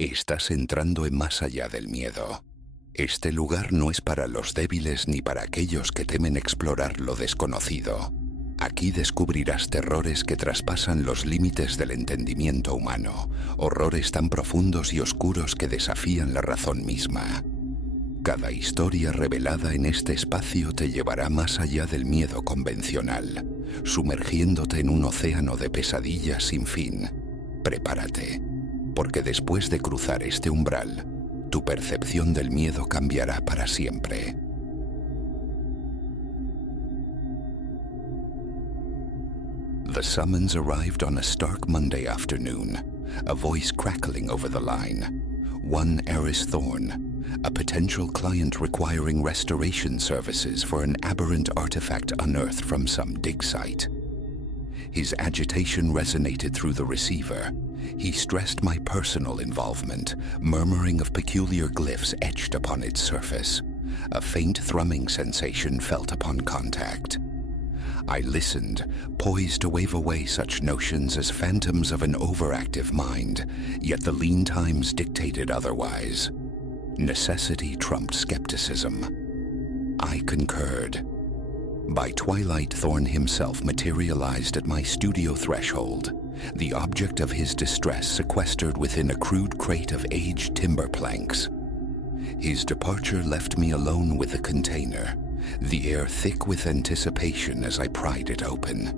Estás entrando en más allá del miedo. Este lugar no es para los débiles ni para aquellos que temen explorar lo desconocido. Aquí descubrirás terrores que traspasan los límites del entendimiento humano, horrores tan profundos y oscuros que desafían la razón misma. Cada historia revelada en este espacio te llevará más allá del miedo convencional, sumergiéndote en un océano de pesadillas sin fin. Prepárate, porque después de cruzar este umbral, tu percepción del miedo cambiará para siempre. The summons arrived on a stark Monday afternoon, a voice crackling over the line. One Eris Thorne, a potential client requiring restoration services for an aberrant artifact unearthed from some dig site. His agitation resonated through the receiver. He stressed my personal involvement, murmuring of peculiar glyphs etched upon its surface. A faint thrumming sensation felt upon contact. I listened, poised to wave away such notions as phantoms of an overactive mind, yet the lean times dictated otherwise. Necessity trumped skepticism. I concurred. By twilight, Thorne himself materialized at my studio threshold, the object of his distress sequestered within a crude crate of aged timber planks. His departure left me alone with the container, the air thick with anticipation as I pried it open.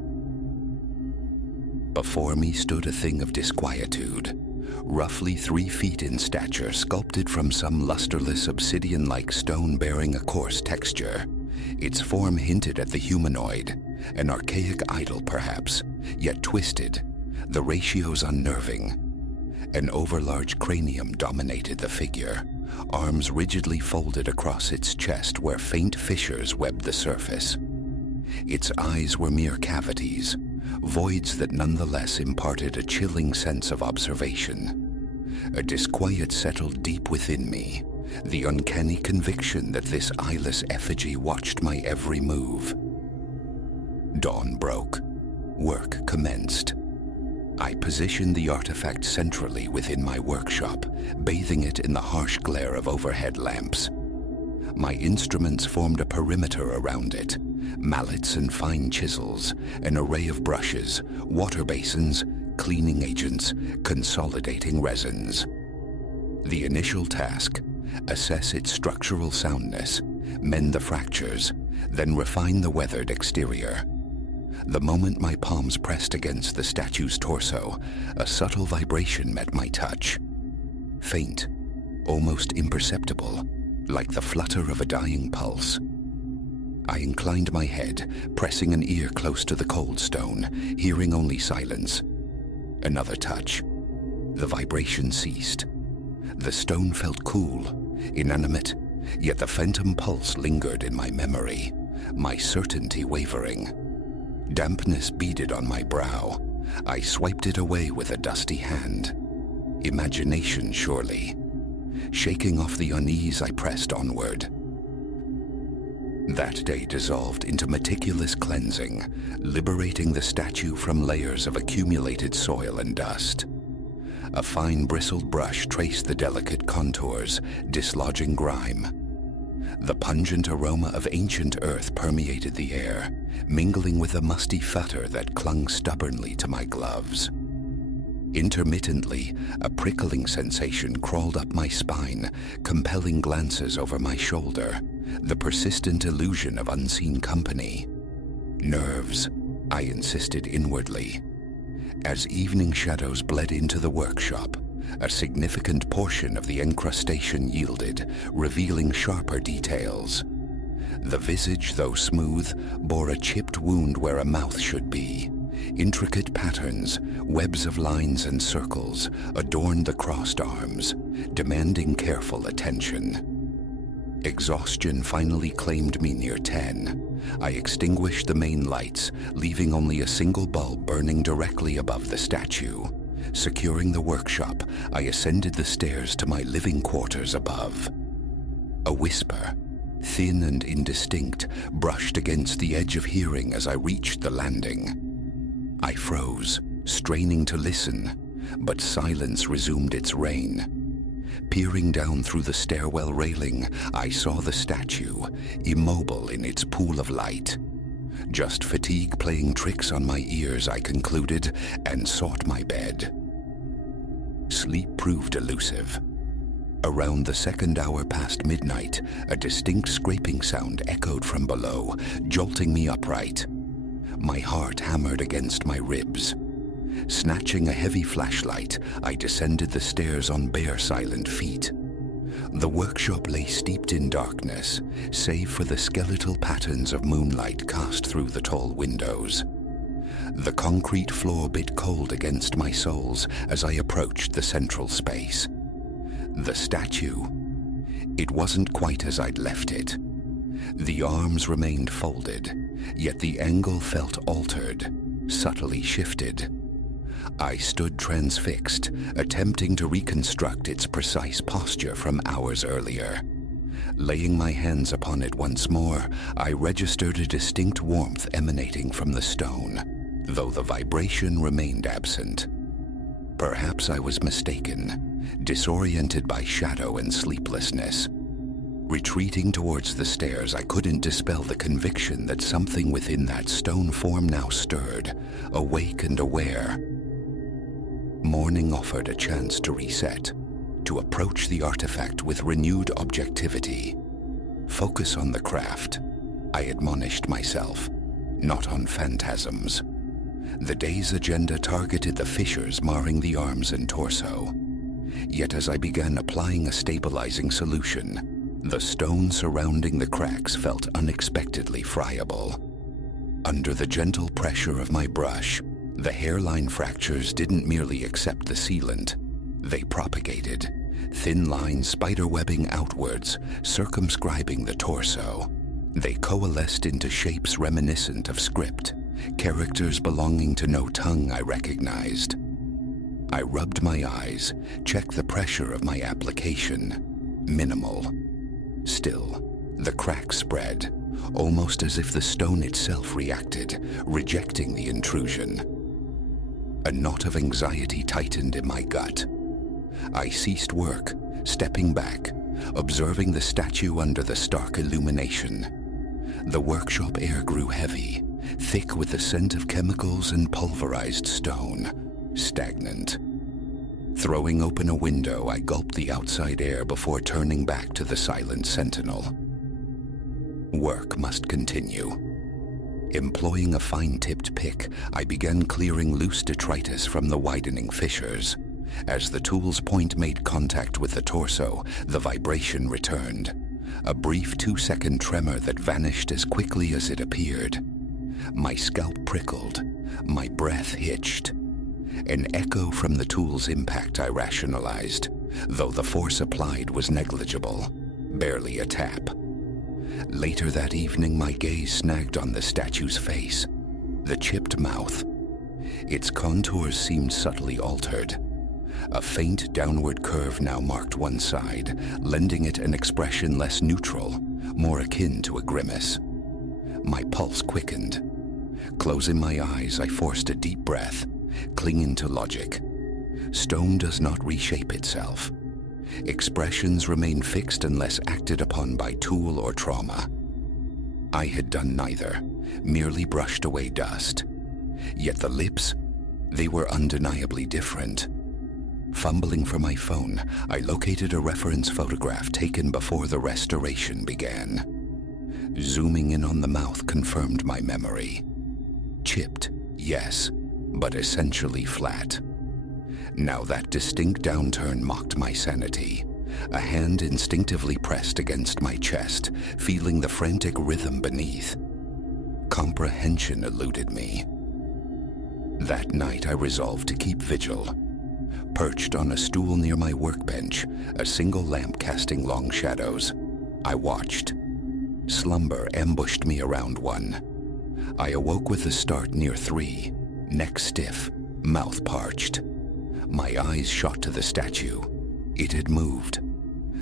Before me stood a thing of disquietude, roughly 3 feet in stature, sculpted from some lusterless obsidian-like stone bearing a coarse texture. Its form hinted at the humanoid, an archaic idol perhaps, yet twisted, the ratios unnerving. An overlarge cranium dominated the figure, arms rigidly folded across its chest where faint fissures webbed the surface. Its eyes were mere cavities, voids that nonetheless imparted a chilling sense of observation. A disquiet settled deep within me, the uncanny conviction that this eyeless effigy watched my every move. Dawn broke. Work commenced. I positioned the artifact centrally within my workshop, bathing it in the harsh glare of overhead lamps. My instruments formed a perimeter around it, mallets and fine chisels, an array of brushes, water basins, cleaning agents, consolidating resins. The initial task: assess its structural soundness, mend the fractures, then refine the weathered exterior. The moment my palms pressed against the statue's torso, a subtle vibration met my touch. Faint, almost imperceptible, like the flutter of a dying pulse. I inclined my head, pressing an ear close to the cold stone, hearing only silence. Another touch. The vibration ceased. The stone felt cool, inanimate, yet the phantom pulse lingered in my memory, my certainty wavering. Dampness beaded on my brow. I swiped it away with a dusty hand. Imagination, surely. Shaking off the unease, I pressed onward. That day dissolved into meticulous cleansing, liberating the statue from layers of accumulated soil and dust. A fine bristled brush traced the delicate contours, dislodging grime. The pungent aroma of ancient earth permeated the air, mingling with a musty futter that clung stubbornly to my gloves. Intermittently, a prickling sensation crawled up my spine, compelling glances over my shoulder, the persistent illusion of unseen company. Nerves, I insisted inwardly. As evening shadows bled into the workshop, a significant portion of the encrustation yielded, revealing sharper details. The visage, though smooth, bore a chipped wound where a mouth should be. Intricate patterns, webs of lines and circles, adorned the crossed arms, demanding careful attention. Exhaustion finally claimed me near 10. I extinguished the main lights, leaving only a single bulb burning directly above the statue. Securing the workshop, I ascended the stairs to my living quarters above. A whisper, thin and indistinct, brushed against the edge of hearing as I reached the landing. I froze, straining to listen, but silence resumed its reign. Peering down through the stairwell railing, I saw the statue, immobile in its pool of light. Just fatigue playing tricks on my ears, I concluded, and sought my bed. Sleep proved elusive. Around the second hour past midnight, a distinct scraping sound echoed from below, jolting me upright. My heart hammered against my ribs. Snatching a heavy flashlight, I descended the stairs on bare, silent feet. The workshop lay steeped in darkness, save for the skeletal patterns of moonlight cast through the tall windows. The concrete floor bit cold against my soles as I approached the central space. The statue. It wasn't quite as I'd left it. The arms remained folded, yet the angle felt altered, subtly shifted. I stood transfixed, attempting to reconstruct its precise posture from hours earlier. Laying my hands upon it once more, I registered a distinct warmth emanating from the stone, though the vibration remained absent. Perhaps I was mistaken, disoriented by shadow and sleeplessness. Retreating towards the stairs, I couldn't dispel the conviction that something within that stone form now stirred, awake and aware. Morning offered a chance to reset, to approach the artifact with renewed objectivity. Focus on the craft, I admonished myself, not on phantasms. The day's agenda targeted the fissures marring the arms and torso. Yet as I began applying a stabilizing solution, the stone surrounding the cracks felt unexpectedly friable. Under the gentle pressure of my brush, the hairline fractures didn't merely accept the sealant. They propagated, thin lines spiderwebbing outwards, circumscribing the torso. They coalesced into shapes reminiscent of script, characters belonging to no tongue I recognized. I rubbed my eyes, checked the pressure of my application. Minimal. Still, the cracks spread, almost as if the stone itself reacted, rejecting the intrusion. A knot of anxiety tightened in my gut. I ceased work, stepping back, observing the statue under the stark illumination. The workshop air grew heavy, thick with the scent of chemicals and pulverized stone, stagnant. Throwing open a window, I gulped the outside air before turning back to the silent sentinel. Work must continue. Employing a fine-tipped pick, I began clearing loose detritus from the widening fissures. As the tool's point made contact with the torso, the vibration returned. A brief 2-second tremor that vanished as quickly as it appeared. My scalp prickled, my breath hitched. An echo from the tool's impact, I rationalized, though the force applied was negligible, barely a tap. Later that evening, my gaze snagged on the statue's face, the chipped mouth. Its contours seemed subtly altered. A faint downward curve now marked one side, lending it an expression less neutral, more akin to a grimace. My pulse quickened. Closing my eyes, I forced a deep breath, clinging to logic. Stone does not reshape itself. Expressions remain fixed unless acted upon by tool or trauma. I had done neither, merely brushed away dust. Yet the lips, they were undeniably different. Fumbling for my phone, I located a reference photograph taken before the restoration began. Zooming in on the mouth confirmed my memory. Chipped, yes, but essentially flat. Now that distinct downturn mocked my sanity. A hand instinctively pressed against my chest, feeling the frantic rhythm beneath. Comprehension eluded me. That night I resolved to keep vigil. Perched on a stool near my workbench, a single lamp casting long shadows, I watched. Slumber ambushed me around 1. I awoke with a start near 3, neck stiff, mouth parched. My eyes shot to the statue. It had moved.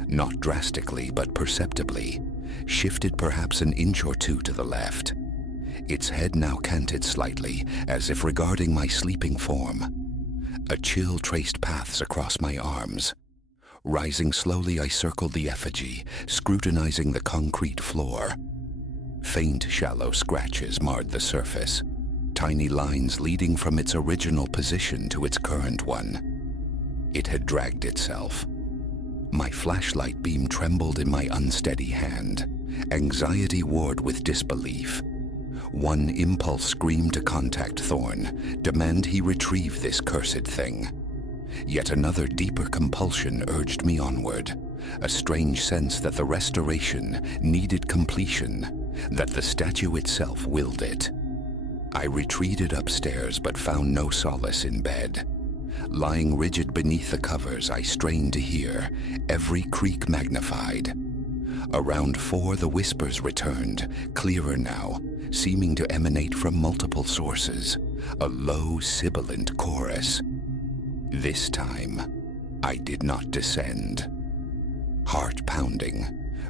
Not drastically, but perceptibly, shifted perhaps an inch or two to the left. Its head now canted slightly, as if regarding my sleeping form. A chill traced paths across my arms. Rising slowly, I circled the effigy, scrutinizing the concrete floor. Faint, shallow scratches marred the surface, tiny lines leading from its original position to its current one. It had dragged itself. My flashlight beam trembled in my unsteady hand. Anxiety warred with disbelief. One impulse screamed to contact Thorn, demand he retrieve this cursed thing. Yet another deeper compulsion urged me onward, a strange sense that the restoration needed completion, that the statue itself willed it. I retreated upstairs but found no solace in bed. Lying rigid beneath the covers, I strained to hear, every creak magnified. Around 4, the whispers returned, clearer now, seeming to emanate from multiple sources, a low, sibilant chorus. This time, I did not descend. Heart pounding,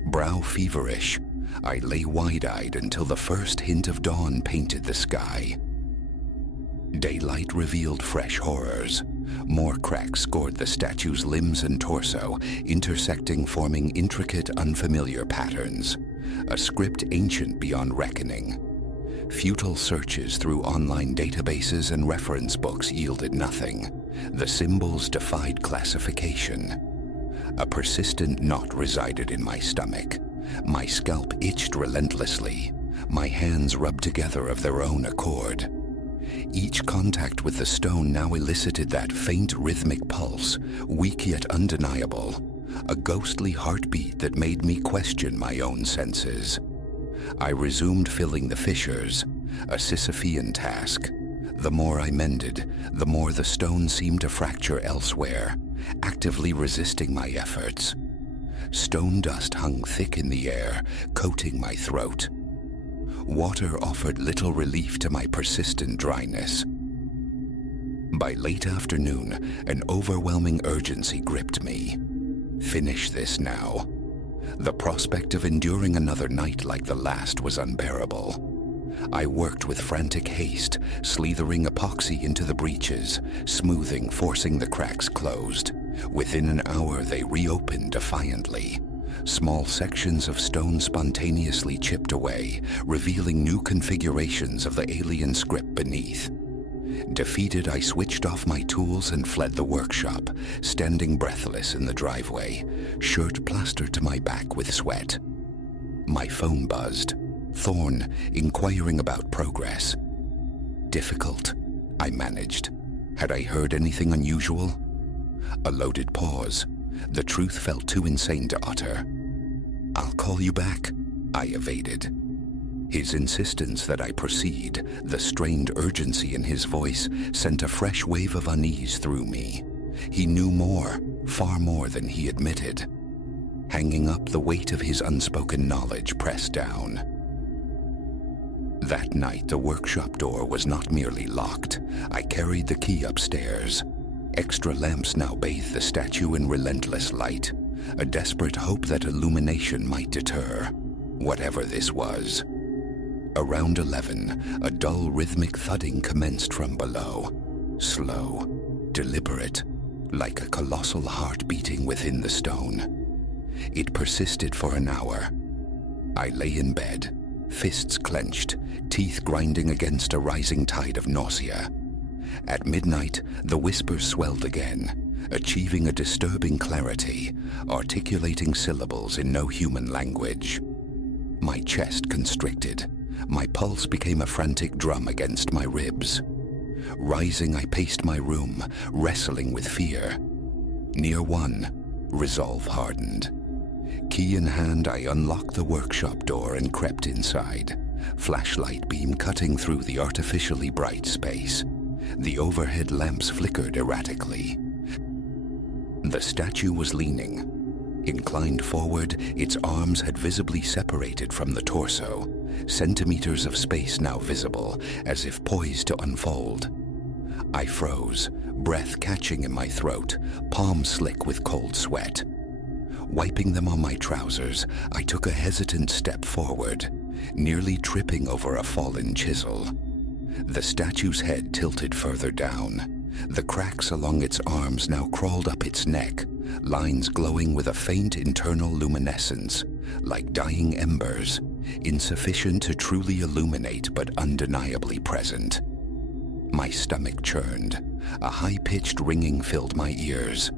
brow feverish, I lay wide-eyed until the first hint of dawn painted the sky. Daylight revealed fresh horrors. More cracks scored the statue's limbs and torso, intersecting, forming intricate, unfamiliar patterns. A script ancient beyond reckoning. Futile searches through online databases and reference books yielded nothing. The symbols defied classification. A persistent knot resided in my stomach. My scalp itched relentlessly. My hands rubbed together of their own accord. Each contact with the stone now elicited that faint rhythmic pulse, weak yet undeniable, a ghostly heartbeat that made me question my own senses. I resumed filling the fissures, a Sisyphean task. The more I mended, the more the stone seemed to fracture elsewhere, actively resisting my efforts. Stone dust hung thick in the air, coating my throat. Water offered little relief to my persistent dryness. By late afternoon, an overwhelming urgency gripped me. Finish this now. The prospect of enduring another night like the last was unbearable. I worked with frantic haste, slithering epoxy into the breaches, smoothing, forcing the cracks closed. Within an hour, they reopened defiantly. Small sections of stone spontaneously chipped away, revealing new configurations of the alien script beneath. Defeated, I switched off my tools and fled the workshop, standing breathless in the driveway, shirt plastered to my back with sweat. My phone buzzed. Thorn, inquiring about progress. Difficult, I managed. Had I heard anything unusual? A loaded pause. The truth felt too insane to utter. I'll call you back, I evaded. His insistence that I proceed, the strained urgency in his voice, sent a fresh wave of unease through me. He knew more, far more than he admitted. Hanging up, the weight of his unspoken knowledge pressed down. That night, the workshop door was not merely locked. I carried the key upstairs. Extra lamps now bathed the statue in relentless light, a desperate hope that illumination might deter, whatever this was. Around 11, a dull rhythmic thudding commenced from below. Slow, deliberate, like a colossal heart beating within the stone. It persisted for an hour. I lay in bed, fists clenched, teeth grinding against a rising tide of nausea. At midnight, the whispers swelled again, achieving a disturbing clarity, articulating syllables in no human language. My chest constricted. My pulse became a frantic drum against my ribs. Rising, I paced my room, wrestling with fear. Near one, resolve hardened. Key in hand, I unlocked the workshop door and crept inside, flashlight beam cutting through the artificially bright space. The overhead lamps flickered erratically. The statue was leaning. Inclined forward, its arms had visibly separated from the torso, centimeters of space now visible, as if poised to unfold. I froze, breath catching in my throat, palms slick with cold sweat. Wiping them on my trousers, I took a hesitant step forward, nearly tripping over a fallen chisel. The statue's head tilted further down, The cracks along its arms now crawled up its neck, lines glowing with a faint internal luminescence, like dying embers, insufficient to truly illuminate but undeniably present. My stomach churned. A high-pitched ringing filled my ears.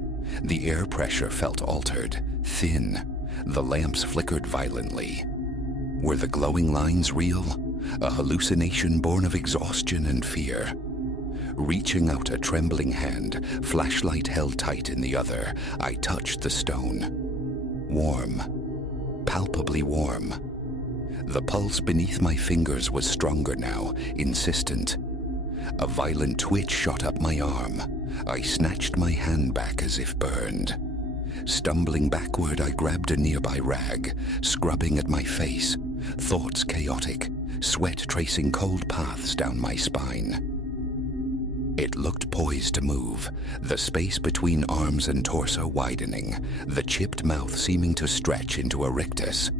The air pressure felt altered, thin. The lamps flickered violently. Were the glowing lines real? A hallucination born of exhaustion and fear? Reaching out a trembling hand, flashlight held tight in the other, I touched the stone. Warm. Palpably warm. The pulse beneath my fingers was stronger now, insistent. A violent twitch shot up my arm. I snatched my hand back as if burned. Stumbling backward, I grabbed a nearby rag, scrubbing at my face, thoughts chaotic, sweat tracing cold paths down my spine. It looked poised to move, the space between arms and torso widening, the chipped mouth seeming to stretch into a rictus.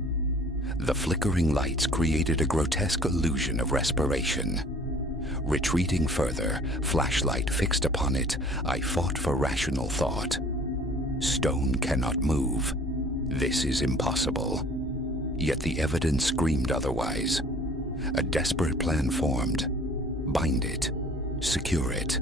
The flickering lights created a grotesque illusion of respiration. Retreating further, flashlight fixed upon it, I fought for rational thought. Stone cannot move. This is impossible. Yet the evidence screamed otherwise. A desperate plan formed. Bind it. Secure it.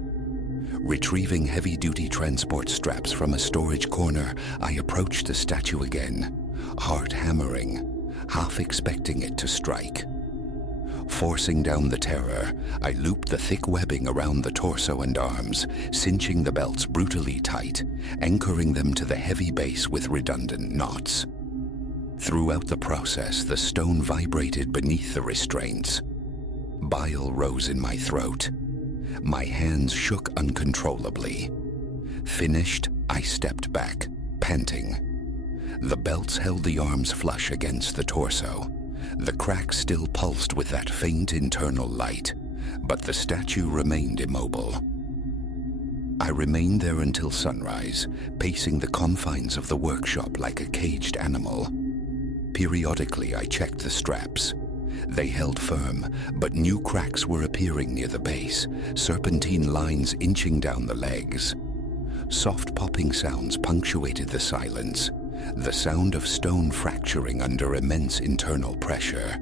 Retrieving heavy-duty transport straps from a storage corner, I approached the statue again, heart hammering, half expecting it to strike. Forcing down the terror, I looped the thick webbing around the torso and arms, cinching the belts brutally tight, anchoring them to the heavy base with redundant knots. Throughout the process, the stone vibrated beneath the restraints. Bile rose in my throat. My hands shook uncontrollably. Finished, I stepped back, panting. The belts held the arms flush against the torso. The cracks still pulsed with that faint internal light, but the statue remained immobile. I remained there until sunrise, pacing the confines of the workshop like a caged animal. Periodically, I checked the straps. They held firm, but new cracks were appearing near the base, serpentine lines inching down the legs. Soft popping sounds punctuated the silence, the sound of stone fracturing under immense internal pressure.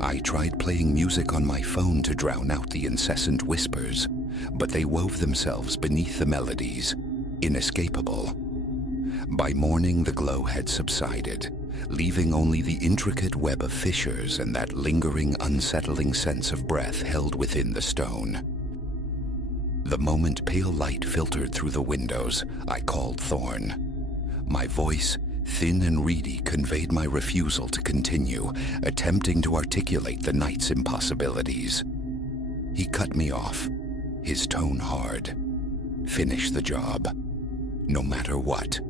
I tried playing music on my phone to drown out the incessant whispers, but they wove themselves beneath the melodies, inescapable. By morning, the glow had subsided, leaving only the intricate web of fissures and that lingering, unsettling sense of breath held within the stone. The moment pale light filtered through the windows, I called Thorn. My voice, thin and reedy, conveyed my refusal to continue, attempting to articulate the night's impossibilities. He cut me off, his tone hard. Finish the job, no matter what.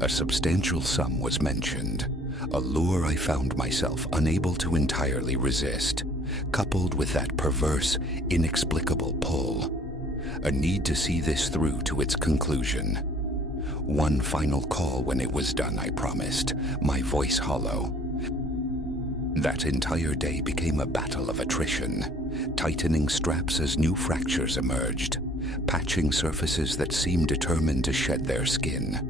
A substantial sum was mentioned, a lure I found myself unable to entirely resist, coupled with that perverse, inexplicable pull. A need to see this through to its conclusion. One final call when it was done, I promised, my voice hollow. That entire day became a battle of attrition, tightening straps as new fractures emerged, patching surfaces that seemed determined to shed their skin.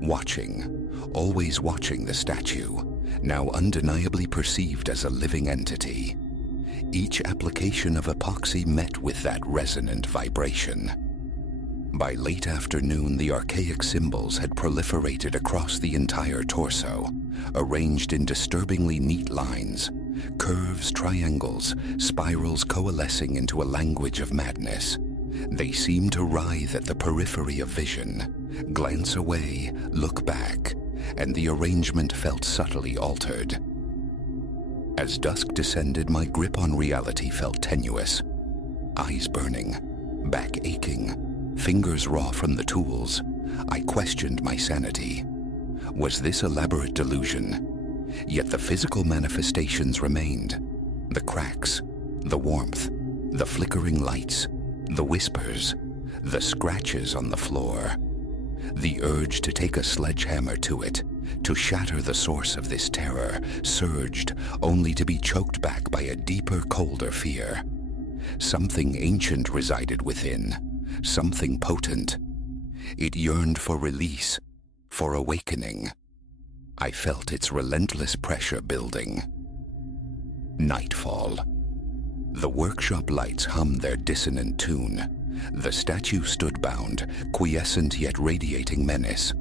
Watching, always watching the statue, now undeniably perceived as a living entity. Each application of epoxy met with that resonant vibration. By late afternoon, the archaic symbols had proliferated across the entire torso, arranged in disturbingly neat lines, curves, triangles, spirals coalescing into a language of madness. They seemed to writhe at the periphery of vision, glance away, look back, and the arrangement felt subtly altered. As dusk descended, my grip on reality felt tenuous. Eyes burning, back aching, fingers raw from the tools. I questioned my sanity. Was this elaborate delusion? Yet the physical manifestations remained. The cracks, the warmth, the flickering lights, the whispers, the scratches on the floor. The urge to take a sledgehammer to it, to shatter the source of this terror, surged, only to be choked back by a deeper, colder fear. Something ancient resided within, something potent. It yearned for release, for awakening. I felt its relentless pressure building. Nightfall. The workshop lights hummed their dissonant tune. The statue stood bound, quiescent yet radiating menace.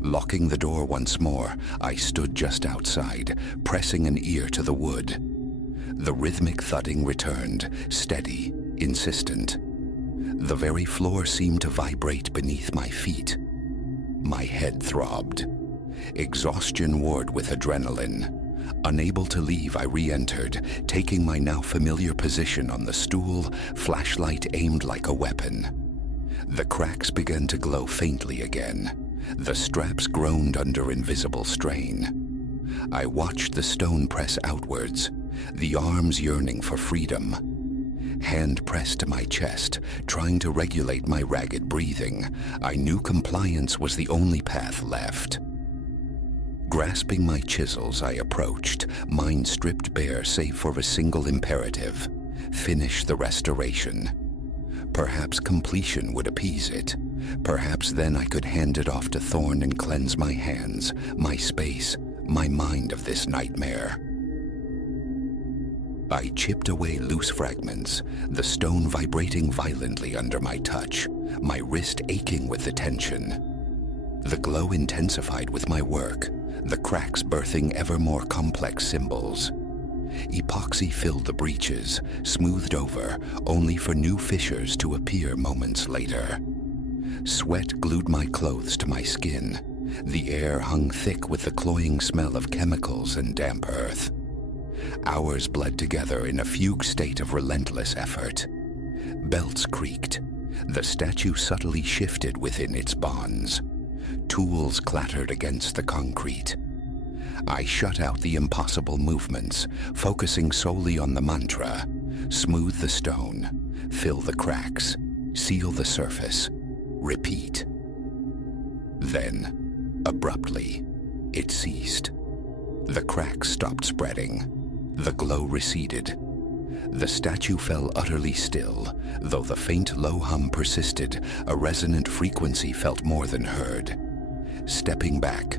Locking the door once more, I stood just outside, pressing an ear to the wood. The rhythmic thudding returned, steady, insistent. The very floor seemed to vibrate beneath my feet. My head throbbed. Exhaustion warred with adrenaline. Unable to leave, I re-entered, taking my now familiar position on the stool, flashlight aimed like a weapon. The cracks began to glow faintly again. The straps groaned under invisible strain. I watched the stone press outwards, the arms yearning for freedom. Hand pressed to my chest, trying to regulate my ragged breathing. I knew compliance was the only path left. Grasping my chisels, I approached, mine stripped bare save for a single imperative: finish the restoration. Perhaps completion would appease it. Perhaps then I could hand it off to Thorn and cleanse my hands, my space, my mind of this nightmare. I chipped away loose fragments, the stone vibrating violently under my touch, my wrist aching with the tension. The glow intensified with my work, the cracks birthing ever more complex symbols. Epoxy filled the breaches, smoothed over, only for new fissures to appear moments later. Sweat glued my clothes to my skin. The air hung thick with the cloying smell of chemicals and damp earth. Hours bled together in a fugue state of relentless effort. Belts creaked. The statue subtly shifted within its bonds. Tools clattered against the concrete. I shut out the impossible movements, focusing solely on the mantra: smooth the stone, fill the cracks, seal the surface, repeat. Then, abruptly, it ceased. The cracks stopped spreading. The glow receded. The statue fell utterly still, though the faint low hum persisted. A resonant frequency felt more than heard. Stepping back,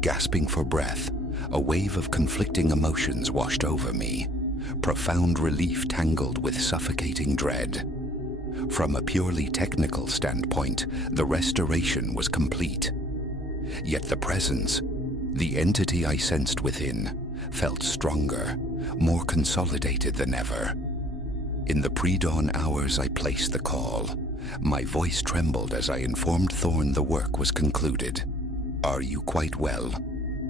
gasping for breath, a wave of conflicting emotions washed over me. Profound relief tangled with suffocating dread. From a purely technical standpoint, the restoration was complete. Yet the presence, the entity I sensed within, felt stronger, more consolidated than ever. In the pre-dawn hours, I placed the call. My voice trembled as I informed Thorn the work was concluded. "Are you quite well?"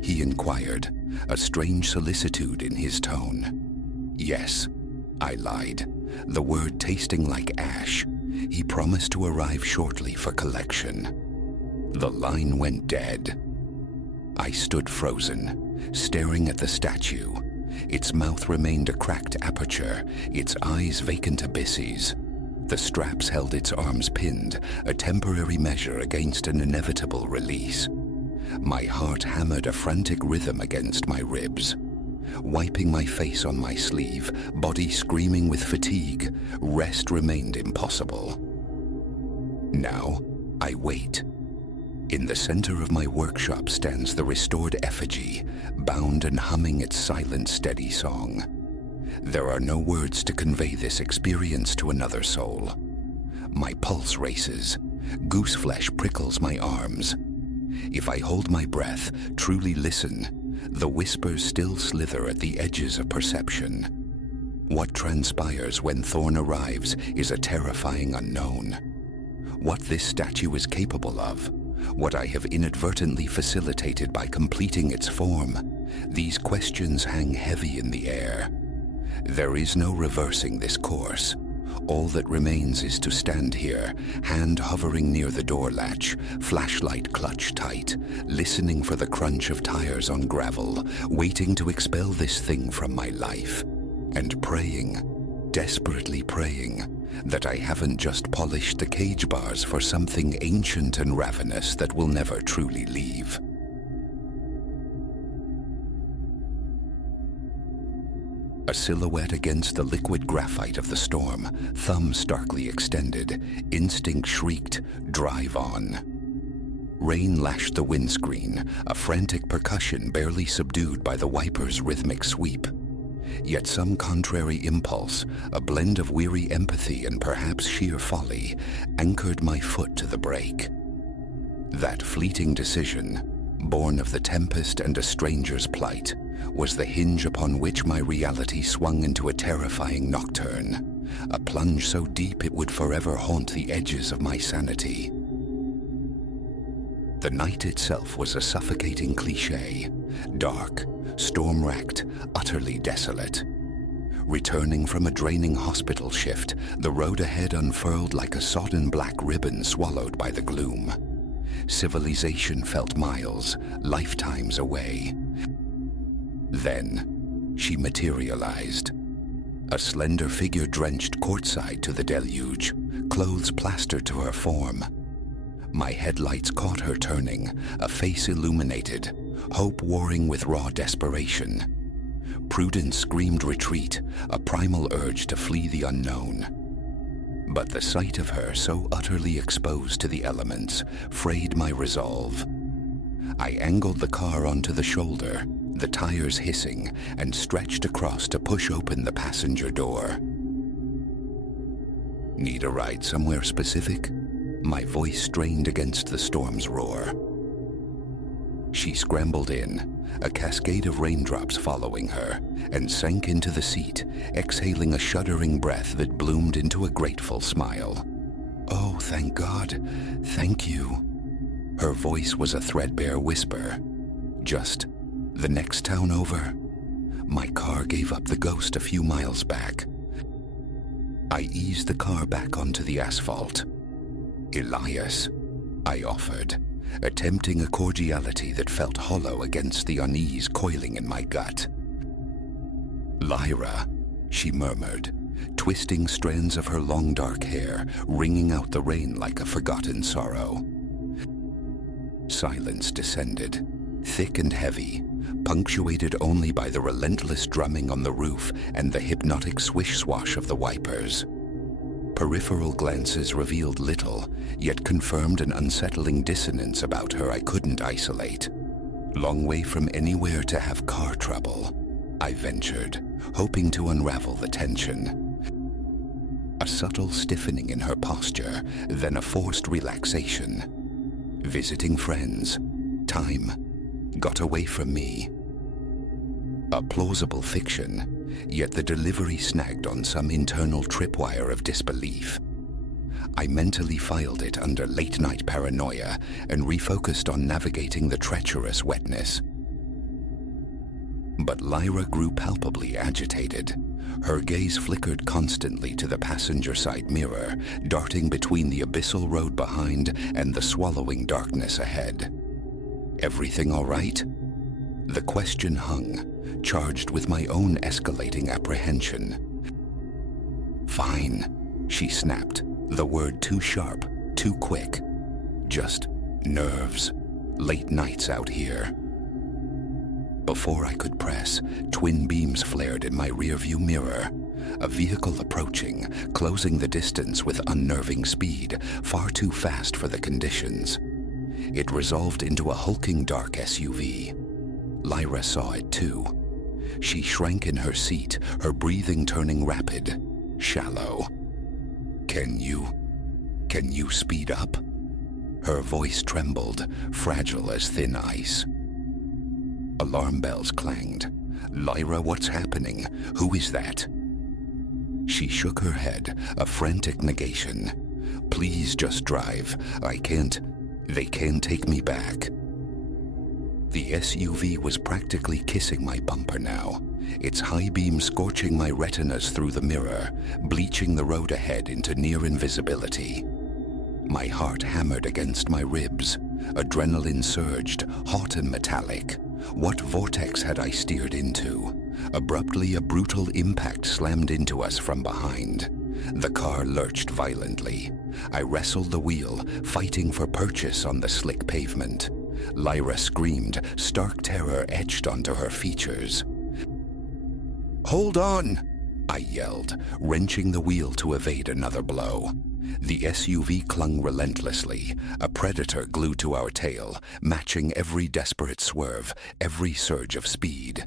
he inquired, a strange solicitude in his tone. "Yes," I lied, the word tasting like ash. He promised to arrive shortly for collection. The line went dead. I stood frozen, staring at the statue. Its mouth remained a cracked aperture, its eyes vacant abysses. The straps held its arms pinned, a temporary measure against an inevitable release. My heart hammered a frantic rhythm against my ribs. Wiping my face on my sleeve, body screaming with fatigue, rest remained impossible. Now, I wait. In the center of my workshop stands the restored effigy, bound and humming its silent, steady song. There are no words to convey this experience to another soul. My pulse races. Gooseflesh prickles my arms. If I hold my breath, truly listen, the whispers still slither at the edges of perception. What transpires when Thorn arrives is a terrifying unknown. What this statue is capable of, what I have inadvertently facilitated by completing its form, these questions hang heavy in the air. There is no reversing this course. All that remains is to stand here, hand hovering near the door latch, flashlight clutched tight, listening for the crunch of tires on gravel, waiting to expel this thing from my life, and praying, desperately praying, that I haven't just polished the cage bars for something ancient and ravenous that will never truly leave. A silhouette against the liquid graphite of the storm, thumb starkly extended, instinct shrieked, "Drive on." Rain lashed the windscreen, a frantic percussion barely subdued by the wiper's rhythmic sweep. Yet some contrary impulse, a blend of weary empathy and perhaps sheer folly, anchored my foot to the brake. That fleeting decision, born of the tempest and a stranger's plight, was the hinge upon which my reality swung into a terrifying nocturne, a plunge so deep it would forever haunt the edges of my sanity. The night itself was a suffocating cliché, dark, storm-racked, utterly desolate. Returning from a draining hospital shift, the road ahead unfurled like a sodden black ribbon swallowed by the gloom. Civilization felt miles, lifetimes away. Then, she materialized. A slender figure drenched courtside to the deluge, clothes plastered to her form. My headlights caught her turning, a face illuminated, hope warring with raw desperation. Prudence screamed retreat, a primal urge to flee the unknown. But the sight of her so utterly exposed to the elements frayed my resolve. I angled the car onto the shoulder, the tires hissing, and stretched across to push open the passenger door. "Need a ride somewhere specific?" My voice strained against the storm's roar. She scrambled in, a cascade of raindrops following her, and sank into the seat, exhaling a shuddering breath that bloomed into a grateful smile. "Oh, thank God. Thank you." Her voice was a threadbare whisper. "Just the next town over?" My car gave up the ghost a few miles back. I eased the car back onto the asphalt. "Elias," I offered, attempting a cordiality that felt hollow against the unease coiling in my gut. "Lyra," she murmured, twisting strands of her long dark hair, wringing out the rain like a forgotten sorrow. Silence descended, thick and heavy, punctuated only by the relentless drumming on the roof and the hypnotic swish-swash of the wipers. Peripheral glances revealed little, yet confirmed an unsettling dissonance about her I couldn't isolate. "Long way from anywhere to have car trouble," I ventured, hoping to unravel the tension. A subtle stiffening in her posture, then a forced relaxation. Visiting friends. Time. Got away from me. A plausible fiction, yet the delivery snagged on some internal tripwire of disbelief. I mentally filed it under late-night paranoia and refocused on navigating the treacherous wetness. But Lyra grew palpably agitated. Her gaze flickered constantly to the passenger side mirror, darting between the abyssal road behind and the swallowing darkness ahead. "Everything all right?" The question hung, charged with my own escalating apprehension. "Fine," she snapped, the word too sharp, too quick. "Just nerves. Late nights out here." Before I could press, twin beams flared in my rearview mirror. A vehicle approaching, closing the distance with unnerving speed, far too fast for the conditions. It resolved into a hulking dark SUV. Lyra saw it too. She shrank in her seat, her breathing turning rapid, shallow. Can you speed up?" Her voice trembled, fragile as thin ice. Alarm bells clanged. "Lyra, what's happening? Who is that?" She shook her head, a frantic negation. "Please just drive. They can't take me back." The SUV was practically kissing my bumper now, its high beam scorching my retinas through the mirror, bleaching the road ahead into near invisibility. My heart hammered against my ribs. Adrenaline surged, hot and metallic. What vortex had I steered into? Abruptly, a brutal impact slammed into us from behind. The car lurched violently. I wrestled the wheel, fighting for purchase on the slick pavement. Lyra screamed, stark terror etched onto her features. Hold on! I yelled, wrenching the wheel to evade another blow. The SUV clung relentlessly, a predator glued to our tail, matching every desperate swerve, every surge of speed.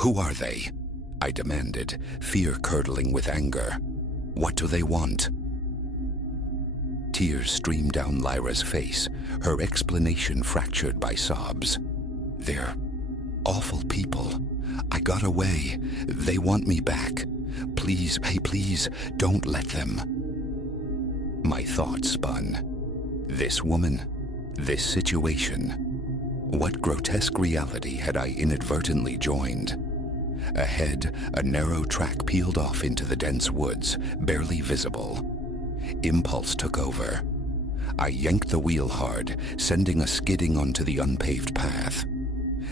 Who are they? I demanded, fear curdling with anger. What do they want? Tears streamed down Lyra's face, her explanation fractured by sobs. They're awful people. I got away. They want me back. Please, hey, please, don't let them. My thoughts spun. This woman, this situation. What grotesque reality had I inadvertently joined? Ahead, a narrow track peeled off into the dense woods, barely visible. Impulse took over. I yanked the wheel hard, sending us skidding onto the unpaved path.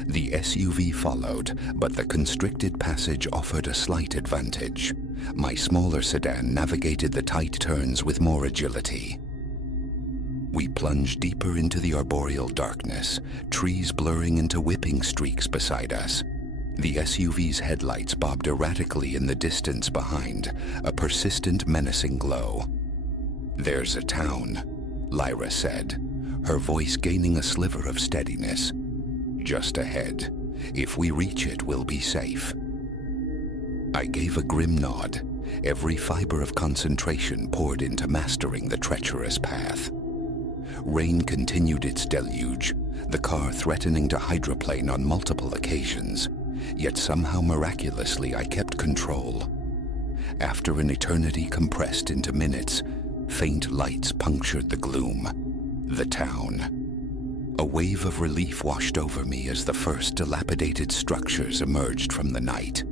The SUV followed, but the constricted passage offered a slight advantage. My smaller sedan navigated the tight turns with more agility. We plunged deeper into the arboreal darkness, trees blurring into whipping streaks beside us. The SUV's headlights bobbed erratically in the distance behind, a persistent, menacing glow. "There's a town," Lyra said, her voice gaining a sliver of steadiness. "Just ahead. If we reach it, we'll be safe." I gave a grim nod. Every fiber of concentration poured into mastering the treacherous path. Rain continued its deluge, the car threatening to hydroplane on multiple occasions. Yet somehow miraculously I kept control. After an eternity compressed into minutes, faint lights punctured the gloom. The town. A wave of relief washed over me as the first dilapidated structures emerged from the night.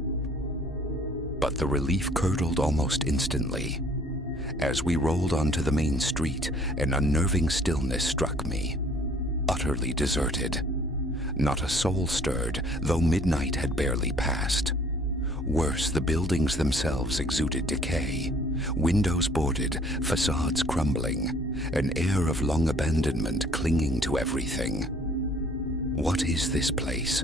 But the relief curdled almost instantly. As we rolled onto the main street, an unnerving stillness struck me. Utterly deserted. Not a soul stirred, though midnight had barely passed. Worse, the buildings themselves exuded decay. Windows boarded, facades crumbling, an air of long abandonment clinging to everything. What is this place?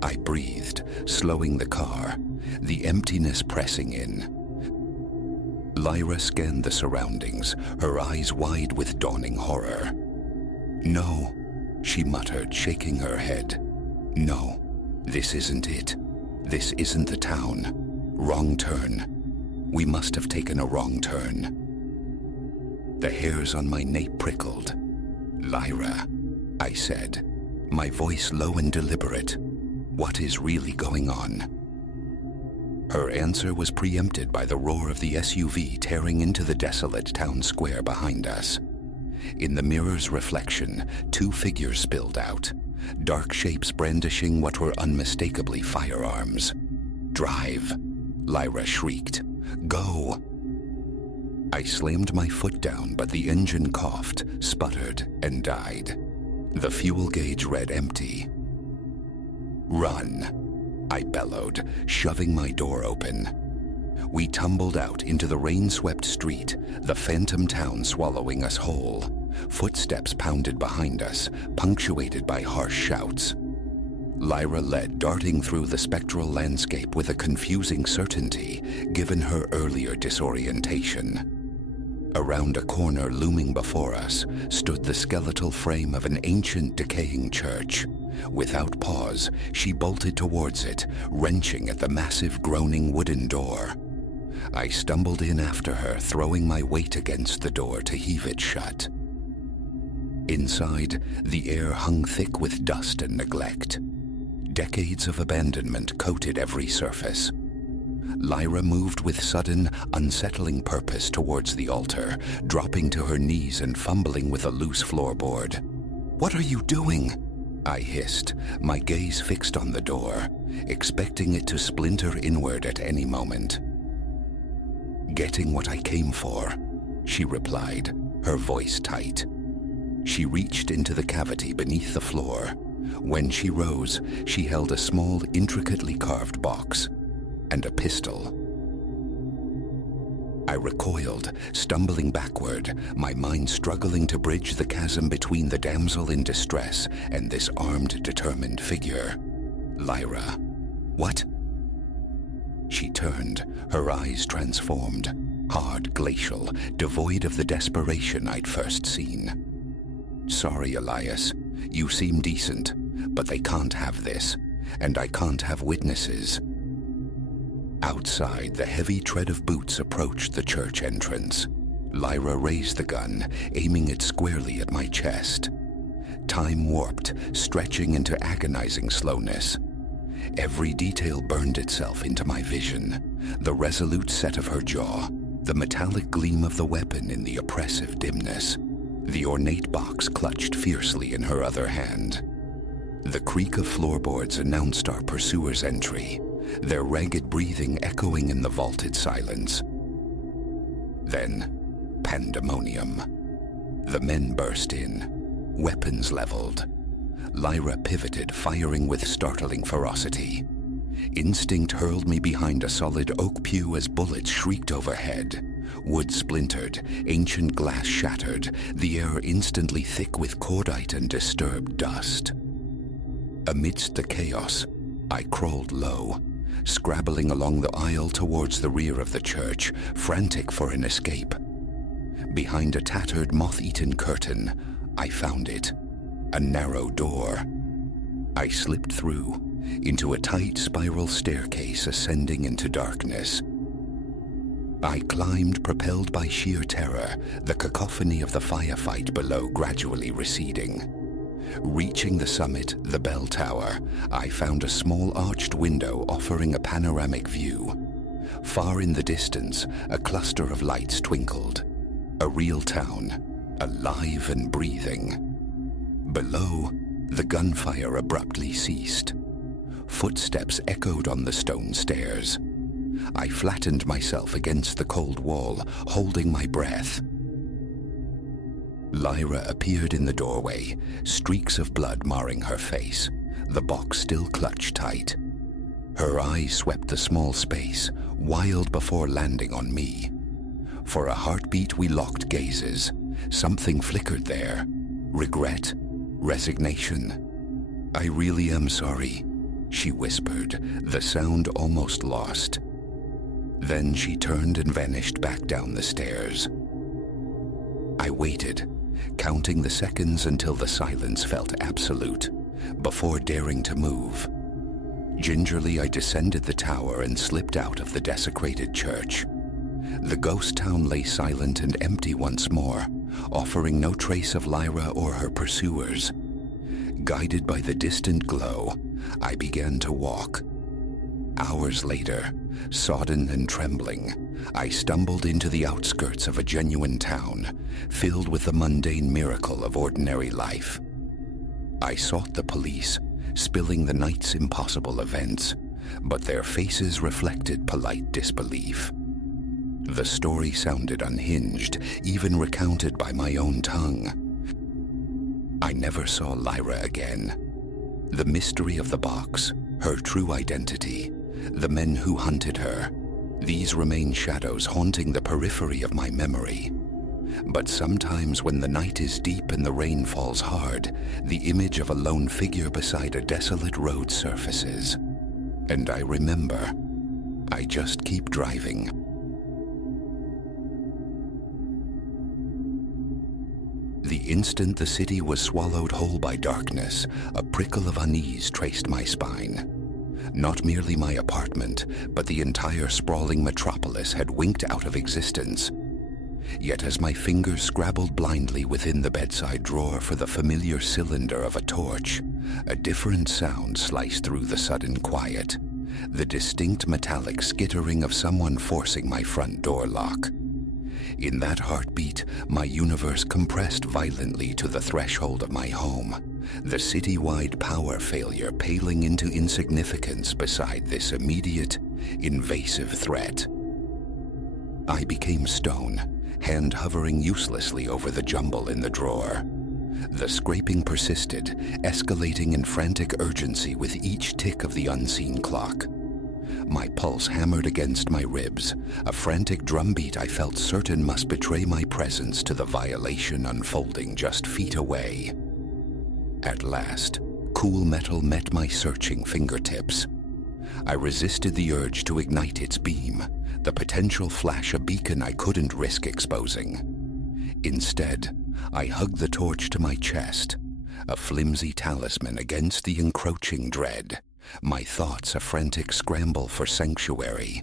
I breathed, slowing the car, the emptiness pressing in. Lyra scanned the surroundings, her eyes wide with dawning horror. "No," she muttered, shaking her head. "No, this isn't it. This isn't the town. Wrong turn. We must have taken a wrong turn." The hairs on my nape prickled. "Lyra," I said, my voice low and deliberate. "What is really going on?" Her answer was preempted by the roar of the SUV tearing into the desolate town square behind us. In the mirror's reflection, two figures spilled out, dark shapes brandishing what were unmistakably firearms. "Drive," Lyra shrieked. "Go." I slammed my foot down, but the engine coughed, sputtered, and died. The fuel gauge read empty. "Run," I bellowed, shoving my door open. We tumbled out into the rain-swept street, the phantom town swallowing us whole. Footsteps pounded behind us, punctuated by harsh shouts. Lyra led, darting through the spectral landscape with a confusing certainty, given her earlier disorientation. Around a corner looming before us stood the skeletal frame of an ancient, decaying church. Without pause, she bolted towards it, wrenching at the massive, groaning wooden door. I stumbled in after her, throwing my weight against the door to heave it shut. Inside, the air hung thick with dust and neglect. Decades of abandonment coated every surface. Lyra moved with sudden, unsettling purpose towards the altar, dropping to her knees and fumbling with a loose floorboard. "What are you doing?" I hissed, my gaze fixed on the door, expecting it to splinter inward at any moment. "Getting what I came for," she replied, her voice tight. She reached into the cavity beneath the floor. When she rose, she held a small, intricately carved box and a pistol. I recoiled, stumbling backward, my mind struggling to bridge the chasm between the damsel in distress and this armed, determined figure. "Lyra." "What?" She turned, her eyes transformed, hard, glacial, devoid of the desperation I'd first seen. "Sorry, Elias. You seem decent, but they can't have this, and I can't have witnesses." Outside, the heavy tread of boots approached the church entrance. Lyra raised the gun, aiming it squarely at my chest. Time warped, stretching into agonizing slowness. Every detail burned itself into my vision. The resolute set of her jaw, the metallic gleam of the weapon in the oppressive dimness, the ornate box clutched fiercely in her other hand. The creak of floorboards announced our pursuer's entry, their ragged breathing echoing in the vaulted silence. Then, pandemonium. The men burst in, weapons leveled. Lyra pivoted, firing with startling ferocity. Instinct hurled me behind a solid oak pew as bullets shrieked overhead. Wood splintered, ancient glass shattered, the air instantly thick with cordite and disturbed dust. Amidst the chaos, I crawled low, scrabbling along the aisle towards the rear of the church, frantic for an escape. Behind a tattered, moth-eaten curtain, I found it, a narrow door. I slipped through, into a tight spiral staircase ascending into darkness. I climbed, propelled by sheer terror, the cacophony of the firefight below gradually receding. Reaching the summit, the bell tower, I found a small arched window offering a panoramic view. Far in the distance, a cluster of lights twinkled. A real town, alive and breathing. Below, the gunfire abruptly ceased. Footsteps echoed on the stone stairs. I flattened myself against the cold wall, holding my breath. Lyra appeared in the doorway, streaks of blood marring her face, the box still clutched tight. Her eyes swept the small space, wild before landing on me. For a heartbeat we locked gazes. Something flickered there. Regret, resignation. "I really am sorry," she whispered, the sound almost lost. Then she turned and vanished back down the stairs. I waited, counting the seconds until the silence felt absolute, before daring to move. Gingerly I descended the tower and slipped out of the desecrated church. The ghost town lay silent and empty once more, offering no trace of Lyra or her pursuers. Guided by the distant glow, I began to walk. Hours later, sodden and trembling, I stumbled into the outskirts of a genuine town, filled with the mundane miracle of ordinary life. I sought the police, spilling the night's impossible events, but their faces reflected polite disbelief. The story sounded unhinged, even recounted by my own tongue. I never saw Lyra again. The mystery of the box, her true identity, the men who hunted her, these remain shadows haunting the periphery of my memory. But sometimes when the night is deep and the rain falls hard, the image of a lone figure beside a desolate road surfaces. And I remember. I just keep driving. The instant the city was swallowed whole by darkness, a prickle of unease traced my spine. Not merely my apartment, but the entire sprawling metropolis had winked out of existence. Yet as my fingers scrabbled blindly within the bedside drawer for the familiar cylinder of a torch, a different sound sliced through the sudden quiet, the distinct metallic skittering of someone forcing my front door lock. In that heartbeat, my universe compressed violently to the threshold of my home, the city-wide power failure paling into insignificance beside this immediate, invasive threat. I became stone, hand hovering uselessly over the jumble in the drawer. The scraping persisted, escalating in frantic urgency with each tick of the unseen clock. My pulse hammered against my ribs, a frantic drumbeat I felt certain must betray my presence to the violation unfolding just feet away. At last, cool metal met my searching fingertips. I resisted the urge to ignite its beam, the potential flash a beacon I couldn't risk exposing. Instead, I hugged the torch to my chest, a flimsy talisman against the encroaching dread, my thoughts a frantic scramble for sanctuary.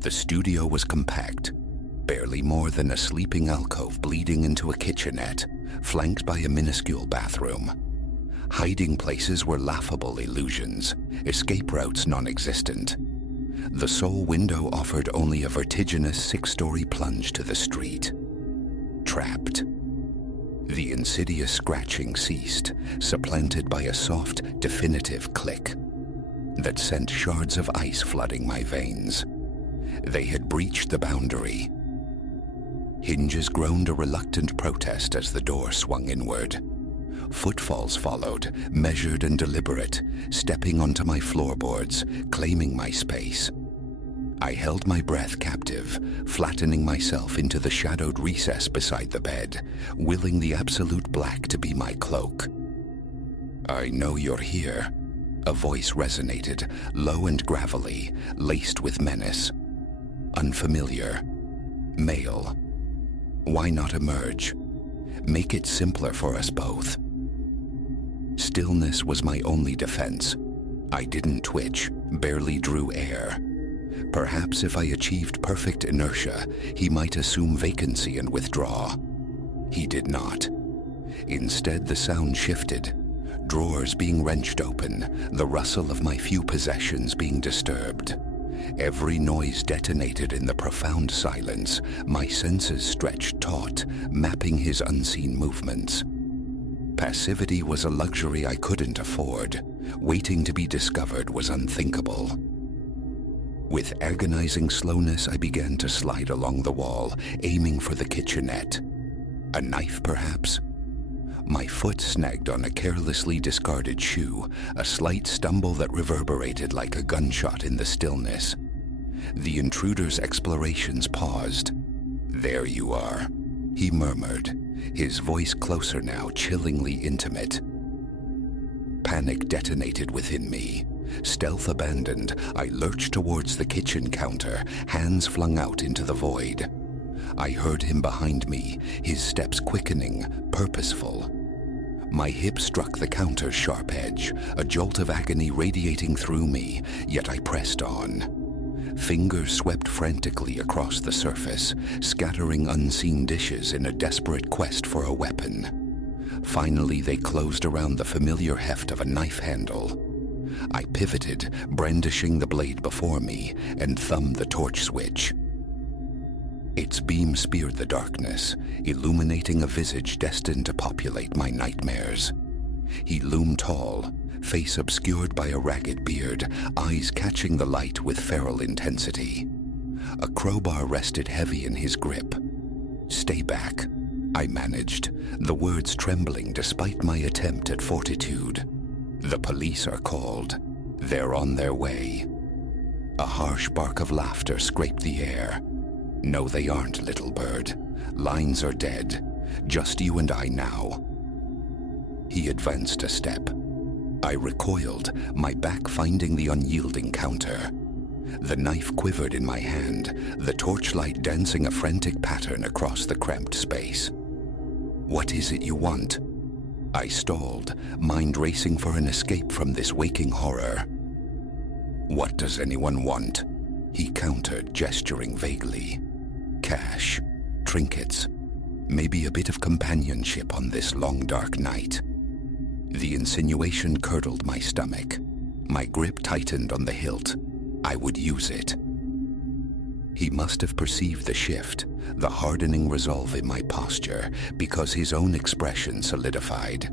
The studio was compact, barely more than a sleeping alcove bleeding into a kitchenette, flanked by a minuscule bathroom. Hiding places were laughable illusions, escape routes non-existent. The sole window offered only a vertiginous 6-story plunge to the street. Trapped. The insidious scratching ceased, supplanted by a soft, definitive click that sent shards of ice flooding my veins. They had breached the boundary. Hinges groaned a reluctant protest as the door swung inward. Footfalls followed, measured and deliberate, stepping onto my floorboards, claiming my space. I held my breath captive, flattening myself into the shadowed recess beside the bed, willing the absolute black to be my cloak. "I know you're here," a voice resonated, low and gravelly, laced with menace. Unfamiliar. Male. Why not emerge? Make it simpler for us both. Stillness was my only defense. I didn't twitch, barely drew air. Perhaps if I achieved perfect inertia, he might assume vacancy and withdraw. He did not. Instead, the sound shifted. Drawers being wrenched open, the rustle of my few possessions being disturbed. Every noise detonated in the profound silence, my senses stretched taut, mapping his unseen movements. Passivity was a luxury I couldn't afford. Waiting to be discovered was unthinkable. With agonizing slowness, I began to slide along the wall, aiming for the kitchenette. A knife, perhaps? My foot snagged on a carelessly discarded shoe, a slight stumble that reverberated like a gunshot in the stillness. The intruder's explorations paused. "There you are," he murmured, his voice closer now, chillingly intimate. Panic detonated within me. Stealth abandoned, I lurched towards the kitchen counter, hands flung out into the void. I heard him behind me, his steps quickening, purposeful. My hip struck the counter's sharp edge, a jolt of agony radiating through me, yet I pressed on. Fingers swept frantically across the surface, scattering unseen dishes in a desperate quest for a weapon. Finally, they closed around the familiar heft of a knife handle. I pivoted, brandishing the blade before me, and thumbed the torch switch. Its beam speared the darkness, illuminating a visage destined to populate my nightmares. He loomed tall, face obscured by a ragged beard, eyes catching the light with feral intensity. A crowbar rested heavy in his grip. "Stay back," I managed, the words trembling despite my attempt at fortitude. "The police are called. They're on their way." A harsh bark of laughter scraped the air. "No, they aren't, little bird. Lines are dead. Just you and I now." He advanced a step. I recoiled, my back finding the unyielding counter. The knife quivered in my hand, the torchlight dancing a frantic pattern across the cramped space. "What is it you want?" I stalled, mind racing for an escape from this waking horror. "What does anyone want?" he countered, gesturing vaguely. "Cash, trinkets, maybe a bit of companionship on this long dark night." The insinuation curdled my stomach. My grip tightened on the hilt. I would use it. He must have perceived the shift, the hardening resolve in my posture, because his own expression solidified.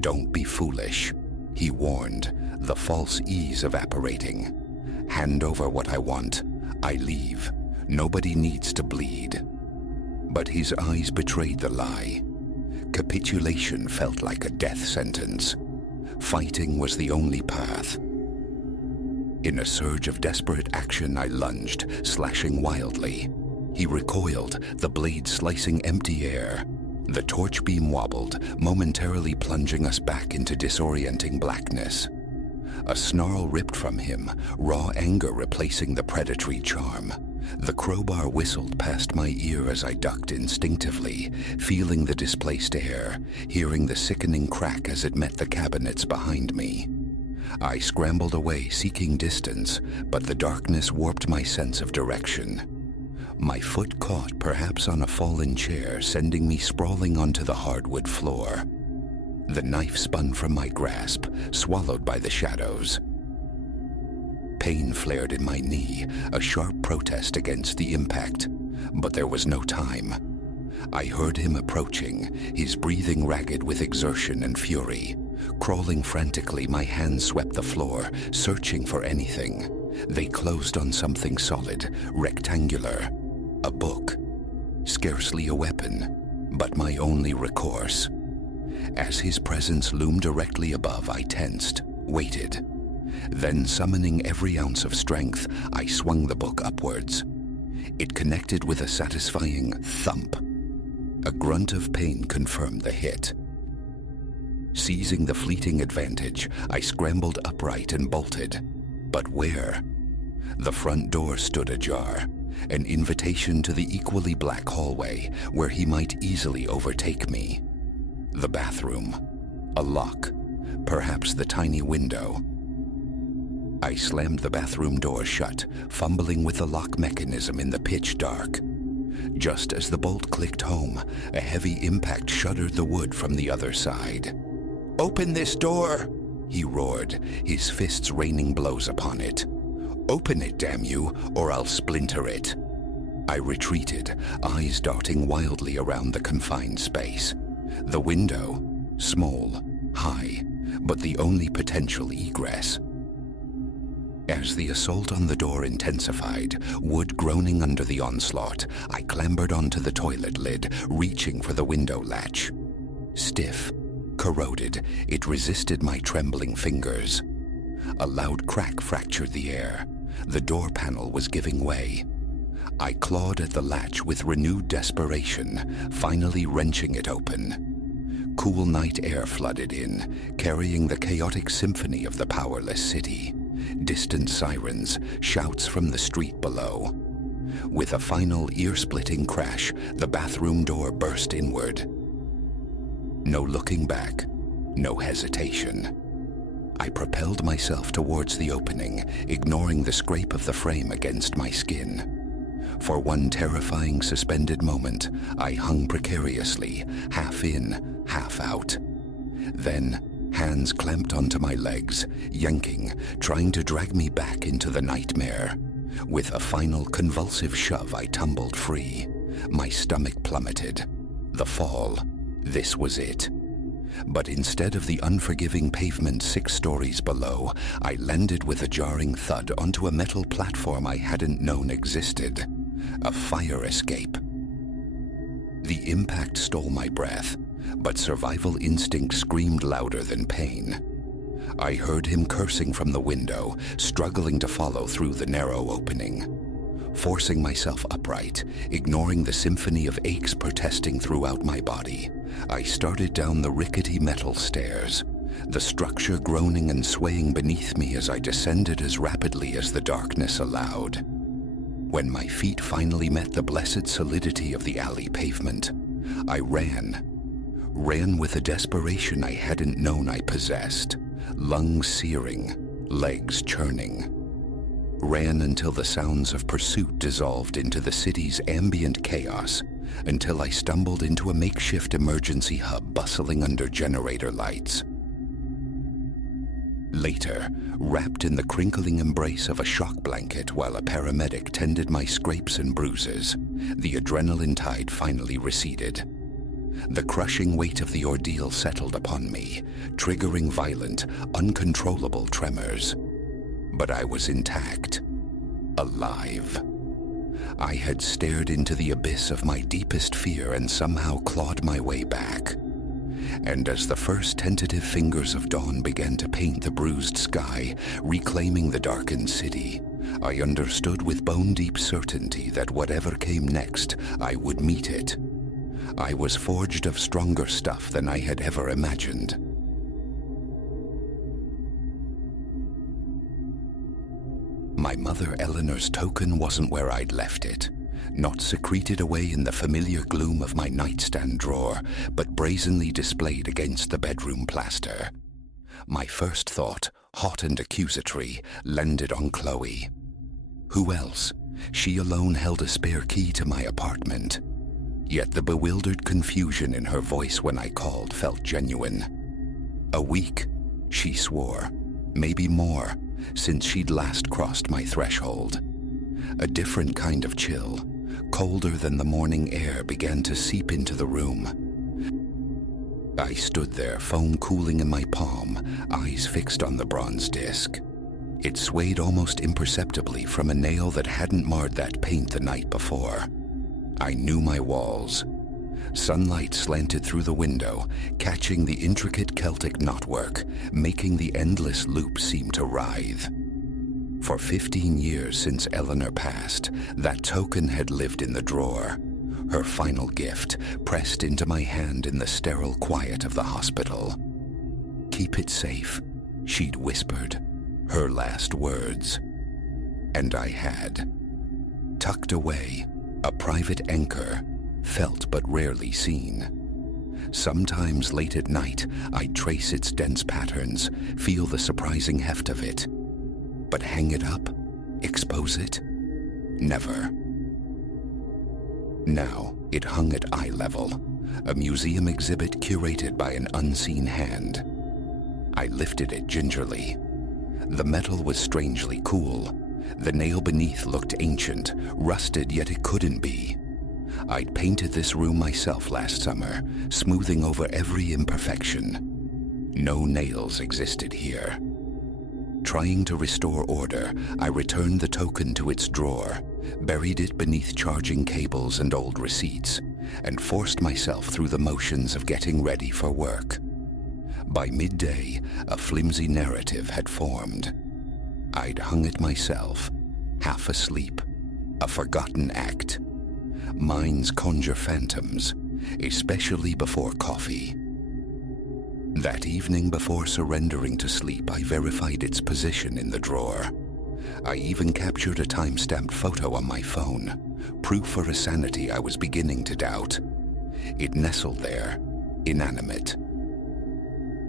"Don't be foolish," he warned, the false ease evaporating. "Hand over what I want. I leave. Nobody needs to bleed." But his eyes betrayed the lie. Capitulation felt like a death sentence. Fighting was the only path. In a surge of desperate action, I lunged, slashing wildly. He recoiled, the blade slicing empty air. The torch beam wobbled, momentarily plunging us back into disorienting blackness. A snarl ripped from him, raw anger replacing the predatory charm. The crowbar whistled past my ear as I ducked instinctively, feeling the displaced air, hearing the sickening crack as it met the cabinets behind me. I scrambled away, seeking distance, but the darkness warped my sense of direction. My foot caught perhaps on a fallen chair, sending me sprawling onto the hardwood floor. The knife spun from my grasp, swallowed by the shadows. Pain flared in my knee, a sharp protest against the impact, but there was no time. I heard him approaching, his breathing ragged with exertion and fury. Crawling frantically, my hands swept the floor, searching for anything. They closed on something solid, rectangular. A book. Scarcely a weapon, but my only recourse. As his presence loomed directly above, I tensed, waited. Then, summoning every ounce of strength, I swung the book upwards. It connected with a satisfying thump. A grunt of pain confirmed the hit. Seizing the fleeting advantage, I scrambled upright and bolted. But where? The front door stood ajar, an invitation to the equally black hallway where he might easily overtake me. The bathroom. A lock. Perhaps the tiny window. I slammed the bathroom door shut, fumbling with the lock mechanism in the pitch dark. Just as the bolt clicked home, a heavy impact shuddered the wood from the other side. "Open this door!" he roared, his fists raining blows upon it. "Open it, damn you, or I'll splinter it." I retreated, eyes darting wildly around the confined space. The window, small, high, but the only potential egress. As the assault on the door intensified, wood groaning under the onslaught, I clambered onto the toilet lid, reaching for the window latch. Stiff, corroded, it resisted my trembling fingers. A loud crack fractured the air. The door panel was giving way. I clawed at the latch with renewed desperation, finally wrenching it open. Cool night air flooded in, carrying the chaotic symphony of the powerless city. Distant sirens, shouts from the street below. With a final ear-splitting crash, the bathroom door burst inward. No looking back, no hesitation. I propelled myself towards the opening, ignoring the scrape of the frame against my skin. For one terrifying suspended moment, I hung precariously, half in, half out. Then, hands clamped onto my legs, yanking, trying to drag me back into the nightmare. With a final convulsive shove, I tumbled free. My stomach plummeted. The fall. This was it. But instead of the unforgiving pavement 6 stories below, I landed with a jarring thud onto a metal platform I hadn't known existed. A fire escape. The impact stole my breath, but survival instinct screamed louder than pain. I heard him cursing from the window, struggling to follow through the narrow opening. Forcing myself upright, ignoring the symphony of aches protesting throughout my body, I started down the rickety metal stairs, the structure groaning and swaying beneath me as I descended as rapidly as the darkness allowed. When my feet finally met the blessed solidity of the alley pavement, I ran with a desperation I hadn't known I possessed, lungs searing, legs churning. Ran until the sounds of pursuit dissolved into the city's ambient chaos, until I stumbled into a makeshift emergency hub bustling under generator lights. Later, wrapped in the crinkling embrace of a shock blanket while a paramedic tended my scrapes and bruises, the adrenaline tide finally receded. The crushing weight of the ordeal settled upon me, triggering violent, uncontrollable tremors. But I was intact, alive. I had stared into the abyss of my deepest fear and somehow clawed my way back. And as the first tentative fingers of dawn began to paint the bruised sky, reclaiming the darkened city, I understood with bone-deep certainty that whatever came next, I would meet it. I was forged of stronger stuff than I had ever imagined. My mother Eleanor's token wasn't where I'd left it, not secreted away in the familiar gloom of my nightstand drawer, but brazenly displayed against the bedroom plaster. My first thought, hot and accusatory, landed on Chloe. Who else? She alone held a spare key to my apartment. Yet the bewildered confusion in her voice when I called felt genuine. A week, she swore, maybe more, since she'd last crossed my threshold. A different kind of chill, colder than the morning air, began to seep into the room. I stood there, phone cooling in my palm, eyes fixed on the bronze disc. It swayed almost imperceptibly from a nail that hadn't marred that paint the night before. I knew my walls. Sunlight slanted through the window, catching the intricate Celtic knotwork, making the endless loop seem to writhe. For 15 years since Eleanor passed, that token had lived in the drawer, her final gift pressed into my hand in the sterile quiet of the hospital. "Keep it safe," she'd whispered, her last words. And I had. Tucked away, a private anchor, felt but rarely seen. Sometimes late at night, I'd trace its dense patterns, feel the surprising heft of it. But hang it up? Expose it? Never. Now, it hung at eye level, a museum exhibit curated by an unseen hand. I lifted it gingerly. The metal was strangely cool. The nail beneath looked ancient, rusted, yet it couldn't be. I'd painted this room myself last summer, smoothing over every imperfection. No nails existed here. Trying to restore order, I returned the token to its drawer, buried it beneath charging cables and old receipts, and forced myself through the motions of getting ready for work. By midday, a flimsy narrative had formed. I'd hung it myself, half asleep, a forgotten act. Minds conjure phantoms, especially before coffee. That evening before surrendering to sleep, I verified its position in the drawer. I even captured a time-stamped photo on my phone, proof for a sanity I was beginning to doubt. It nestled there, inanimate.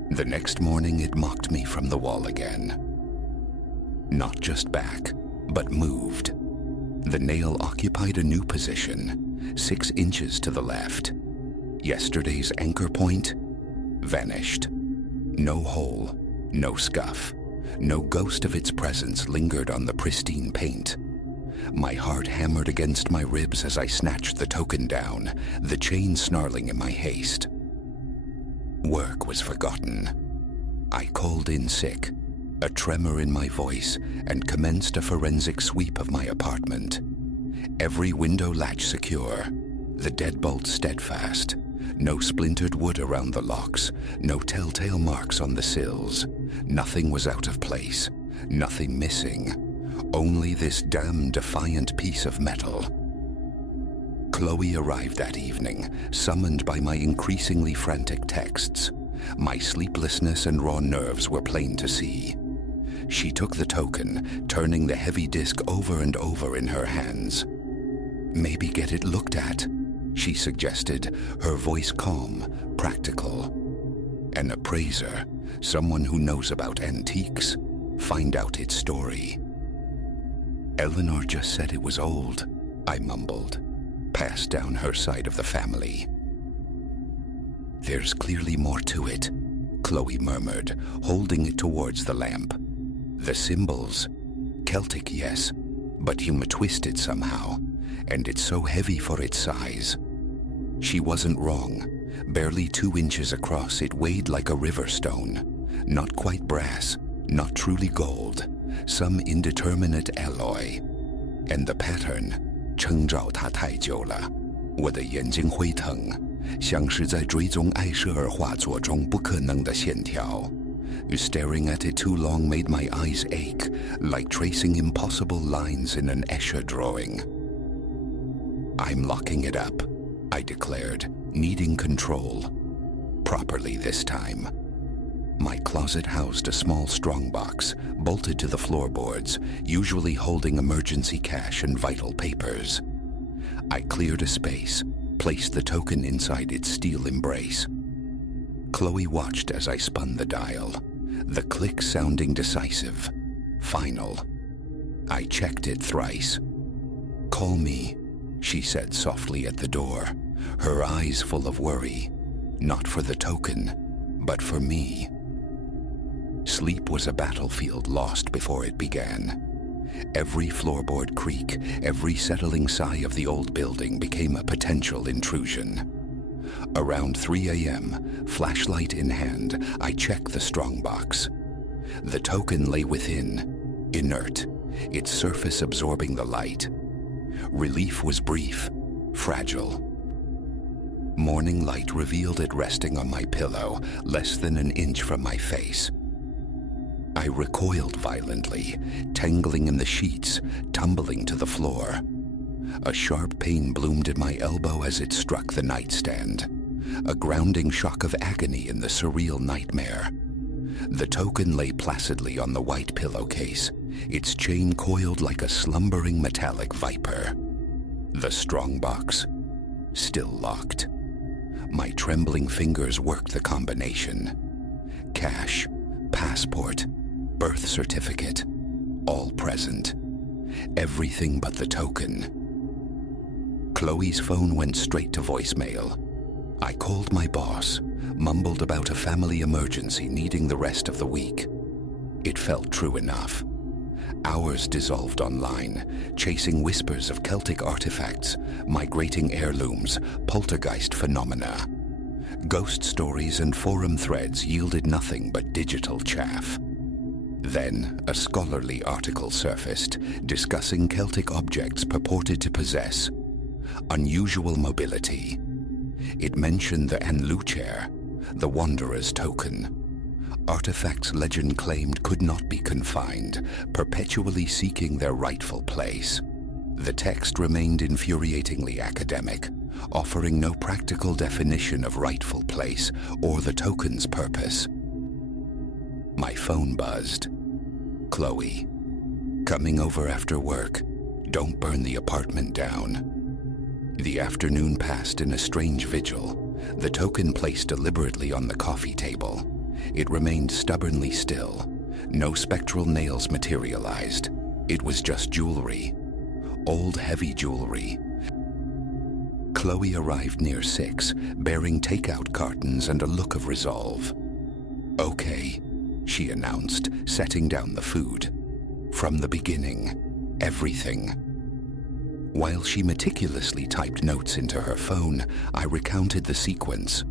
The next morning it mocked me from the wall again. Not just back, but moved. The nail occupied a new position, 6 inches to the left. Yesterday's anchor point vanished. No hole, no scuff, no ghost of its presence lingered on the pristine paint. My heart hammered against my ribs as I snatched the token down, the chain snarling in my haste. Work was forgotten. I called in sick, a tremor in my voice, and commenced a forensic sweep of my apartment. Every window latch secure, the deadbolt steadfast, no splintered wood around the locks, no telltale marks on the sills. Nothing was out of place, nothing missing, only this damned defiant piece of metal. Chloe arrived that evening, summoned by my increasingly frantic texts. My sleeplessness and raw nerves were plain to see. She took the token, turning the heavy disc over and over in her hands. "Maybe get it looked at," she suggested, her voice calm, practical. An appraiser, someone who knows about antiques, find out its story. "Eleanor just said it was old," I mumbled, passed down her side of the family. "There's clearly more to it," Chloe murmured, holding it towards the lamp. "The symbols, Celtic, yes, but twisted somehow, and it's so heavy for its size." She wasn't wrong. Barely 2 inches across, it weighed like a river stone. Not quite brass, not truly gold, some indeterminate alloy. And the pattern, 撑着它太久了，我的眼睛会疼，像是在追踪艾舍尔画作中不可能的线条。Staring at it too long made my eyes ache, like tracing impossible lines in an Escher drawing. "I'm locking it up," I declared, needing control. Properly this time. My closet housed a small strongbox, bolted to the floorboards, usually holding emergency cash and vital papers. I cleared a space, placed the token inside its steel embrace. Chloe watched as I spun the dial, the click sounding decisive, final. I checked it thrice. "Call me," she said softly at the door, her eyes full of worry, not for the token, but for me. Sleep was a battlefield lost before it began. Every floorboard creak, every settling sigh of the old building became a potential intrusion. Around 3 a.m., flashlight in hand, I checked the strongbox. The token lay within, inert, its surface absorbing the light. Relief was brief, fragile. Morning light revealed it resting on my pillow, less than an inch from my face. I recoiled violently, tangling in the sheets, tumbling to the floor. A sharp pain bloomed at my elbow as it struck the nightstand, a grounding shock of agony in the surreal nightmare. The token lay placidly on the white pillowcase, its chain coiled like a slumbering metallic viper. The strongbox, still locked. My trembling fingers worked the combination. Cash, passport, birth certificate, all present. Everything but the token. Chloe's phone went straight to voicemail. I called my boss, mumbled about a family emergency needing the rest of the week. It felt true enough. Hours dissolved online, chasing whispers of Celtic artifacts, migrating heirlooms, poltergeist phenomena. Ghost stories and forum threads yielded nothing but digital chaff. Then, a scholarly article surfaced, discussing Celtic objects purported to possess unusual mobility. It mentioned the Anlu chair, the Wanderer's token. Artifacts legend claimed could not be confined, perpetually seeking their rightful place. The text remained infuriatingly academic, offering no practical definition of rightful place or the token's purpose. My phone buzzed. "Chloe, coming over after work. Don't burn the apartment down." The afternoon passed in a strange vigil, the token placed deliberately on the coffee table. It remained stubbornly still. No spectral nails materialized. It was just jewelry. Old, heavy jewelry. Chloe arrived near 6, bearing takeout cartons and a look of resolve. "Okay," she announced, setting down the food. "From the beginning, everything." While she meticulously typed notes into her phone, I recounted the sequence.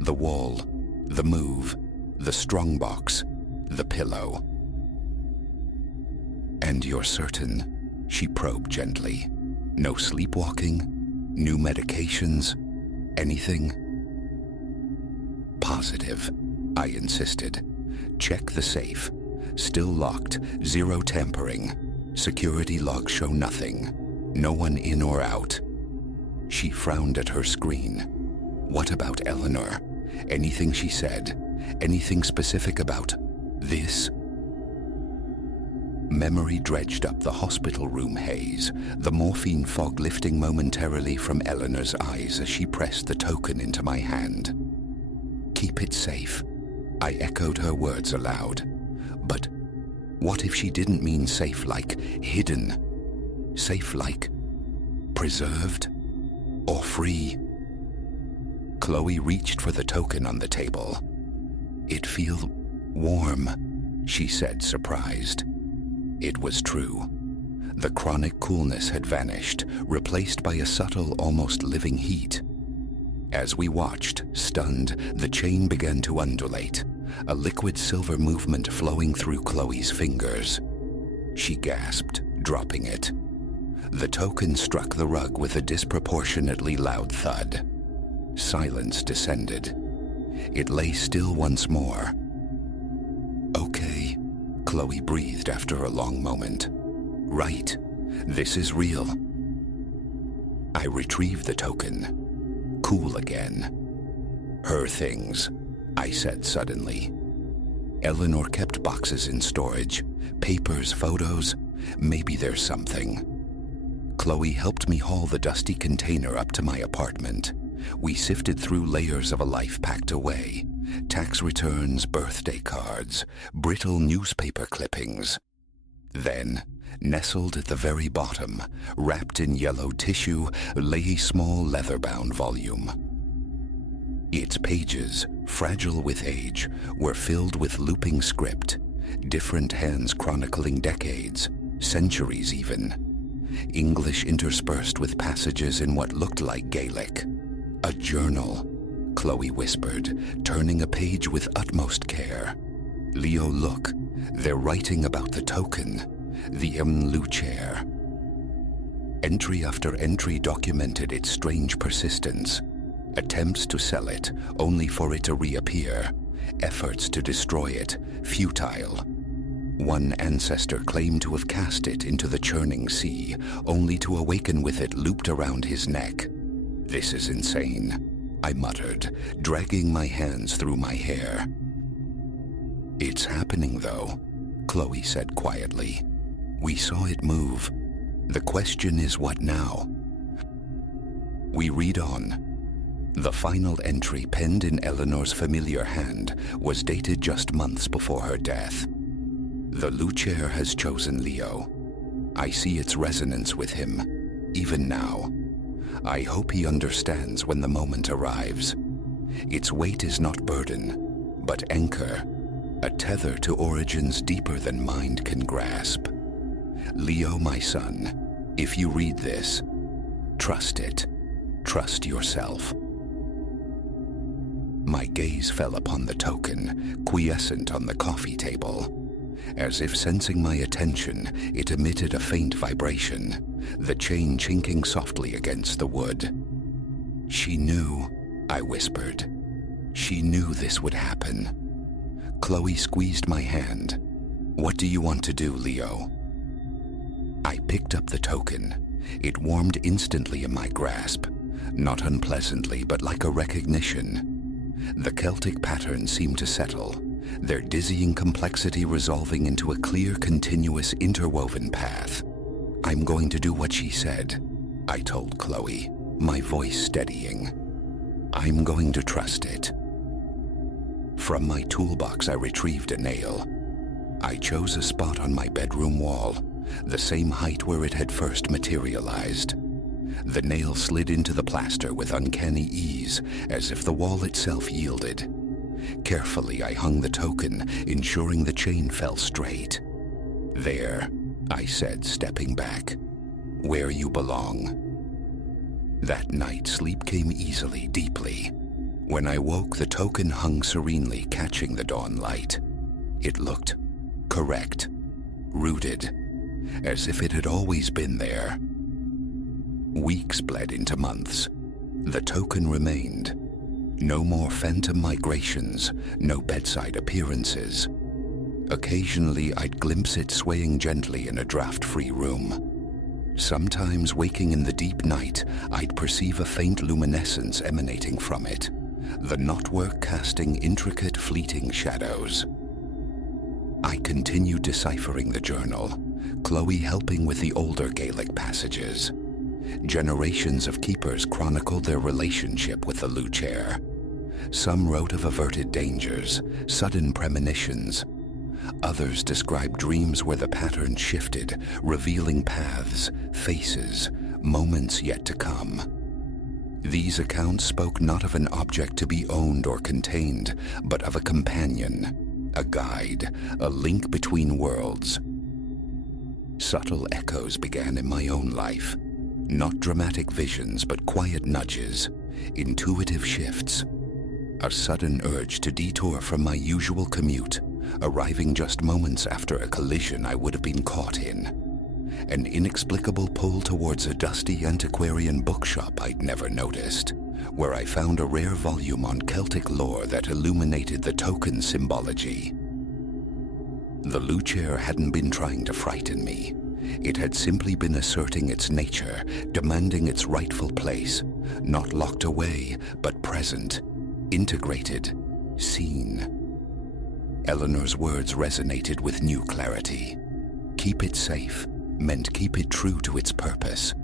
The wall, the move, the strongbox, the pillow. "And you're certain?" she probed gently. "No sleepwalking? New medications? Anything?" "Positive," I insisted. "Check the safe. Still locked, zero tampering. Security logs show nothing. No one in or out." She frowned at her screen. "What about Eleanor? Anything she said? Anything specific about this?" Memory dredged up the hospital room haze, the morphine fog lifting momentarily from Eleanor's eyes as she pressed the token into my hand. "Keep it safe." I echoed her words aloud. But what if she didn't mean safe like hidden? Safe like preserved or free? Chloe reached for the token on the table. "It feels warm," she said, surprised. It was true. The chronic coolness had vanished, replaced by a subtle, almost living heat. As we watched, stunned, the chain began to undulate, a liquid silver movement flowing through Chloe's fingers. She gasped, dropping it. The token struck the rug with a disproportionately loud thud. Silence descended. It lay still once more. "Okay," Chloe breathed after a long moment. "Right, this is real." I retrieved the token. Cool again. "Her things," I said suddenly. Eleanor kept boxes in storage, papers, photos. Maybe there's something. Chloe helped me haul the dusty container up to my apartment. We sifted through layers of a life packed away. Tax returns, birthday cards, brittle newspaper clippings. Then, nestled at the very bottom, wrapped in yellow tissue, lay a small leather-bound volume. Its pages, fragile with age, were filled with looping script, different hands chronicling decades, centuries even. English interspersed with passages in what looked like Gaelic. A journal, Chloe whispered, turning a page with utmost care. Leo, look, they're writing about the token, the luce. Entry after entry documented its strange persistence. Attempts to sell it, only for it to reappear. Efforts to destroy it, futile. One ancestor claimed to have cast it into the churning sea, only to awaken with it looped around his neck. This is insane, I muttered, dragging my hands through my hair. It's happening, though, Chloe said quietly. We saw it move. The question is, what now? We read on. The final entry, penned in Eleanor's familiar hand, was dated just months before her death. The Luchair has chosen Leo. I see its resonance with him, even now. I hope he understands when the moment arrives. Its weight is not burden, but anchor, a tether to origins deeper than mind can grasp. Leo, my son, if you read this, trust it. Trust yourself. My gaze fell upon the token, quiescent on the coffee table. As if sensing my attention, it emitted a faint vibration, the chain chinking softly against the wood. She knew, I whispered. She knew this would happen. Chloe squeezed my hand. What do you want to do, Leo? I picked up the token. It warmed instantly in my grasp, not unpleasantly, but like a recognition. The Celtic patterns seemed to settle, their dizzying complexity resolving into a clear, continuous, interwoven path. I'm going to do what she said, I told Chloe, my voice steadying. I'm going to trust it. From my toolbox, I retrieved a nail. I chose a spot on my bedroom wall, the same height where it had first materialized. The nail slid into the plaster with uncanny ease, as if the wall itself yielded. Carefully, I hung the token, ensuring the chain fell straight. There, I said, stepping back. Where you belong. That night, sleep came easily, deeply. When I woke, the token hung serenely, catching the dawn light. It looked correct, rooted, as if it had always been there. Weeks bled into months. The token remained. No more phantom migrations, no bedside appearances. Occasionally, I'd glimpse it swaying gently in a draft-free room. Sometimes, waking in the deep night, I'd perceive a faint luminescence emanating from it, the knotwork casting intricate, fleeting shadows. I continued deciphering the journal, Chloe helping with the older Gaelic passages. Generations of keepers chronicled their relationship with the Luchair. Some wrote of averted dangers, sudden premonitions. Others described dreams where the pattern shifted, revealing paths, faces, moments yet to come. These accounts spoke not of an object to be owned or contained, but of a companion, a guide, a link between worlds. Subtle echoes began in my own life. Not dramatic visions, but quiet nudges, intuitive shifts. A sudden urge to detour from my usual commute, arriving just moments after a collision I would have been caught in. An inexplicable pull towards a dusty antiquarian bookshop I'd never noticed, where I found a rare volume on Celtic lore that illuminated the token symbology. The Luchair hadn't been trying to frighten me. It had simply been asserting its nature, demanding its rightful place, not locked away, but present, integrated, seen. Eleanor's words resonated with new clarity. Keep it safe meant keep it true to its purpose.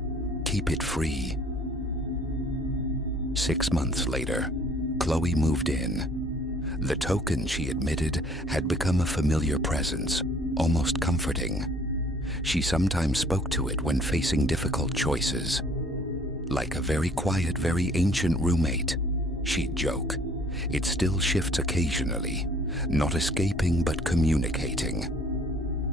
Keep it free. 6 months later, Chloe moved in. The token, she admitted, had become a familiar presence, almost comforting. She sometimes spoke to it when facing difficult choices. Like a very quiet, very ancient roommate, she'd joke. It still shifts occasionally, not escaping but communicating.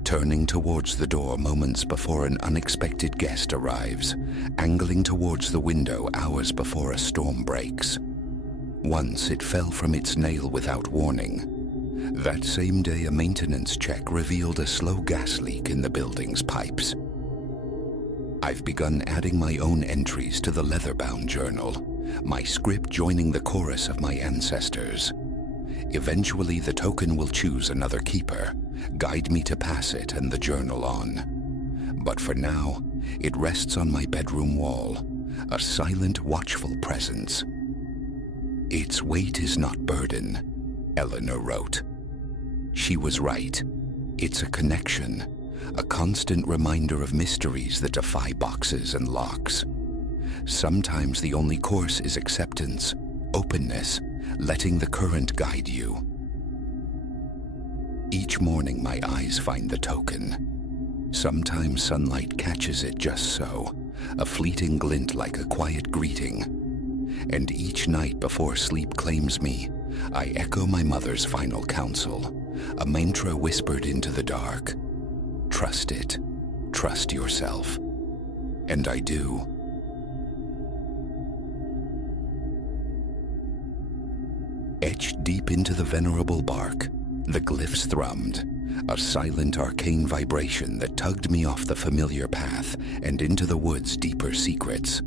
Turning towards the door moments before an unexpected guest arrives, angling towards the window hours before a storm breaks. Once it fell from its nail without warning. That same day, a maintenance check revealed a slow gas leak in the building's pipes. I've begun adding my own entries to the leather-bound journal, my script joining the chorus of my ancestors. Eventually, the token will choose another keeper, guide me to pass it and the journal on. But for now, it rests on my bedroom wall, a silent, watchful presence. Its weight is not burden, Eleanor wrote. She was right. It's a connection, a constant reminder of mysteries that defy boxes and locks. Sometimes the only course is acceptance, openness, letting the current guide you. Each morning my eyes find the token. Sometimes sunlight catches it just so, a fleeting glint like a quiet greeting. And each night before sleep claims me, I echo my mother's final counsel, a mantra whispered into the dark. Trust it. Trust yourself. And I do. Etched deep into the venerable bark, the glyphs thrummed, a silent arcane vibration that tugged me off the familiar path and into the wood's deeper secrets.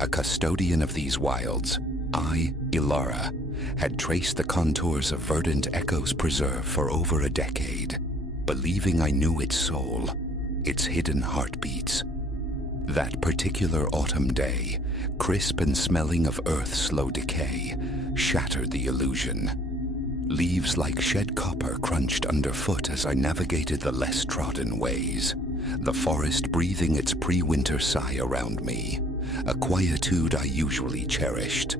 A custodian of these wilds, I, Ilara, had traced the contours of verdant Echo's preserve for over a decade, believing I knew its soul, its hidden heartbeats. That particular autumn day, crisp and smelling of earth's slow decay, shattered the illusion. Leaves like shed copper crunched underfoot as I navigated the less trodden ways, the forest breathing its pre-winter sigh around me, a quietude I usually cherished.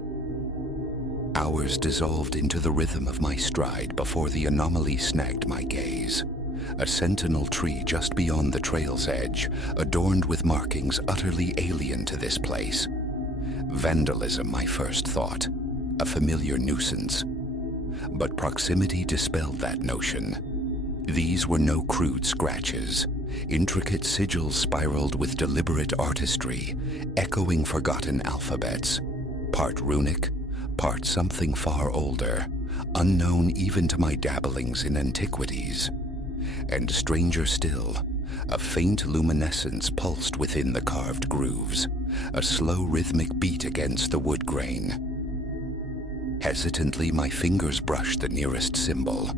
Hours dissolved into the rhythm of my stride before the anomaly snagged my gaze. A sentinel tree just beyond the trail's edge, adorned with markings utterly alien to this place. Vandalism, my first thought, a familiar nuisance. But proximity dispelled that notion. These were no crude scratches. Intricate sigils spiraled with deliberate artistry, echoing forgotten alphabets, part runic, part something far older, unknown even to my dabblings in antiquities. And stranger still, a faint luminescence pulsed within the carved grooves, a slow rhythmic beat against the wood grain. Hesitantly, my fingers brushed the nearest symbol.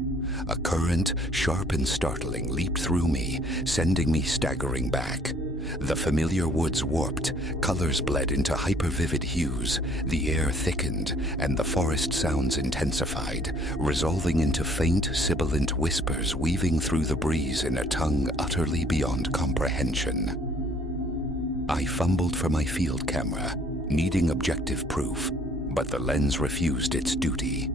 A current, sharp and startling, leaped through me, sending me staggering back. The familiar woods warped, colors bled into hyper-vivid hues, the air thickened, and the forest sounds intensified, resolving into faint, sibilant whispers weaving through the breeze in a tongue utterly beyond comprehension. I fumbled for my field camera, needing objective proof, but the lens refused its duty.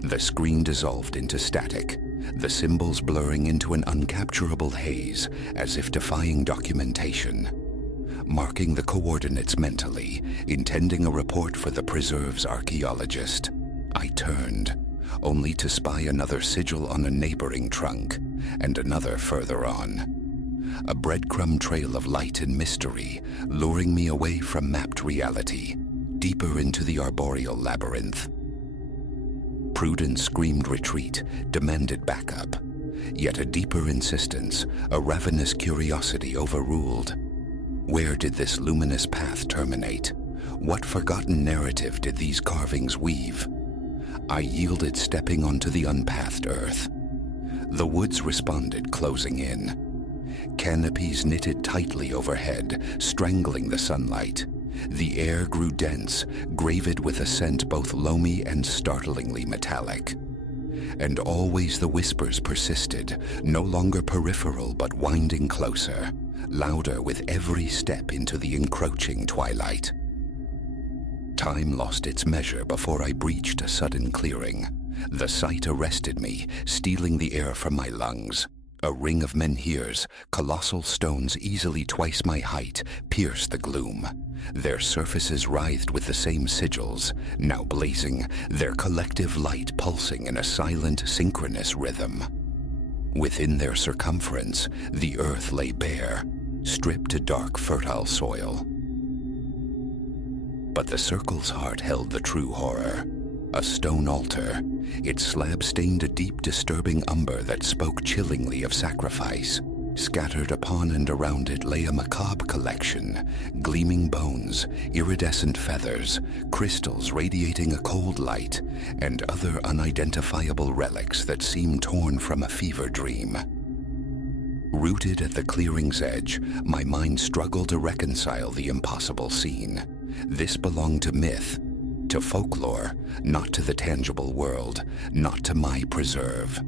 The screen dissolved into static, the symbols blurring into an uncapturable haze, as if defying documentation. Marking the coordinates mentally, intending a report for the preserve's archaeologist, I turned, only to spy another sigil on a neighboring trunk, and another further on. A breadcrumb trail of light and mystery, luring me away from mapped reality, deeper into the arboreal labyrinth. Prudence screamed retreat, demanded backup. Yet a deeper insistence, a ravenous curiosity overruled. Where did this luminous path terminate? What forgotten narrative did these carvings weave? I yielded, stepping onto the unpathed earth. The woods responded, closing in. Canopies knitted tightly overhead, strangling the sunlight. The air grew dense, gravid with a scent both loamy and startlingly metallic. And always the whispers persisted, no longer peripheral but winding closer, louder with every step into the encroaching twilight. Time lost its measure before I breached a sudden clearing. The sight arrested me, stealing the air from my lungs. A ring of menhirs, colossal stones easily twice my height, pierced the gloom. Their surfaces writhed with the same sigils, now blazing, their collective light pulsing in a silent, synchronous rhythm. Within their circumference, the earth lay bare, stripped to dark, fertile soil. But the circle's heart held the true horror. A stone altar, its slab stained a deep, disturbing umber that spoke chillingly of sacrifice. Scattered upon and around it lay a macabre collection, gleaming bones, iridescent feathers, crystals radiating a cold light, and other unidentifiable relics that seemed torn from a fever dream. Rooted at the clearing's edge, my mind struggled to reconcile the impossible scene. This belonged to myth, to folklore, not to the tangible world, not to my preserve.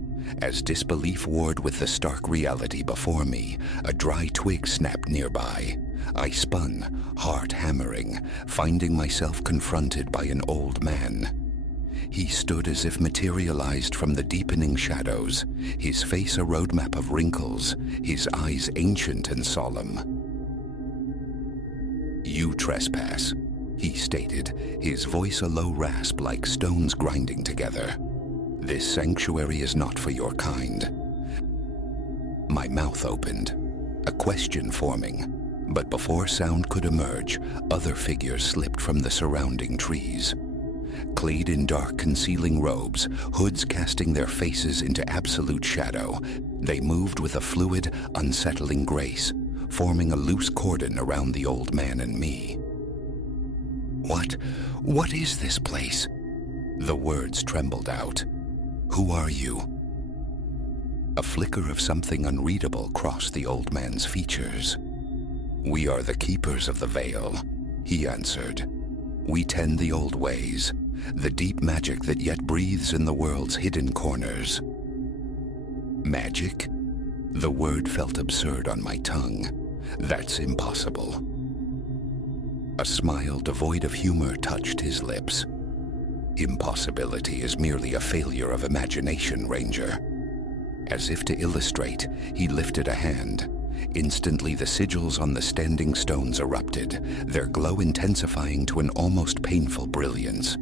As disbelief warred with the stark reality before me, a dry twig snapped nearby. I spun, heart hammering, finding myself confronted by an old man. He stood as if materialized from the deepening shadows, his face a roadmap of wrinkles, his eyes ancient and solemn. "You trespass," he stated, his voice a low rasp like stones grinding together. "This sanctuary is not for your kind." My mouth opened, a question forming, but before sound could emerge, other figures slipped from the surrounding trees. Clad in dark concealing robes, hoods casting their faces into absolute shadow, they moved with a fluid, unsettling grace, forming a loose cordon around the old man and me. What is this place?" The words trembled out. "Who are you?" A flicker of something unreadable crossed the old man's features. "We are the keepers of the veil," he answered. "We tend the old ways, the deep magic that yet breathes in the world's hidden corners." Magic? The word felt absurd on my tongue. That's impossible. A smile devoid of humor touched his lips. "Impossibility is merely a failure of imagination, Ranger." As if to illustrate, he lifted a hand. Instantly, the sigils on the standing stones erupted, their glow intensifying to an almost painful brilliance.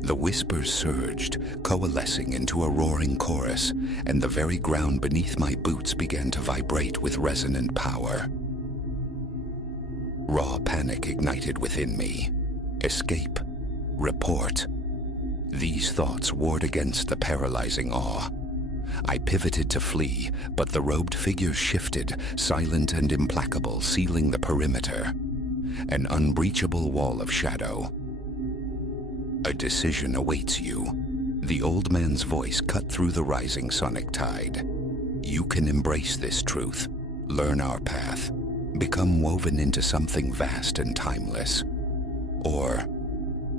The whispers surged, coalescing into a roaring chorus, and the very ground beneath my boots began to vibrate with resonant power. Raw panic ignited within me. Escape. Report. These thoughts warred against the paralyzing awe. I pivoted to flee, but the robed figures shifted, silent and implacable, sealing the perimeter. An unbreachable wall of shadow. "A decision awaits you." The old man's voice cut through the rising sonic tide. "You can embrace this truth, learn our path, become woven into something vast and timeless. Or,"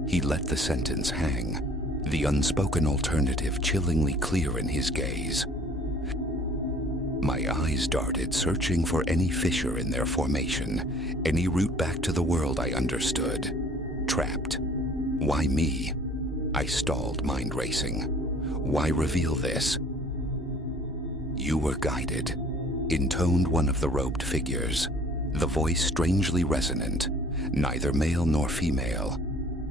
he let the sentence hang, the unspoken alternative chillingly clear in his gaze. My eyes darted, searching for any fissure in their formation, any route back to the world I understood. Trapped. Why me? I stalled, mind racing. Why reveal this? "You were guided," intoned one of the robed figures, the voice strangely resonant, neither male nor female.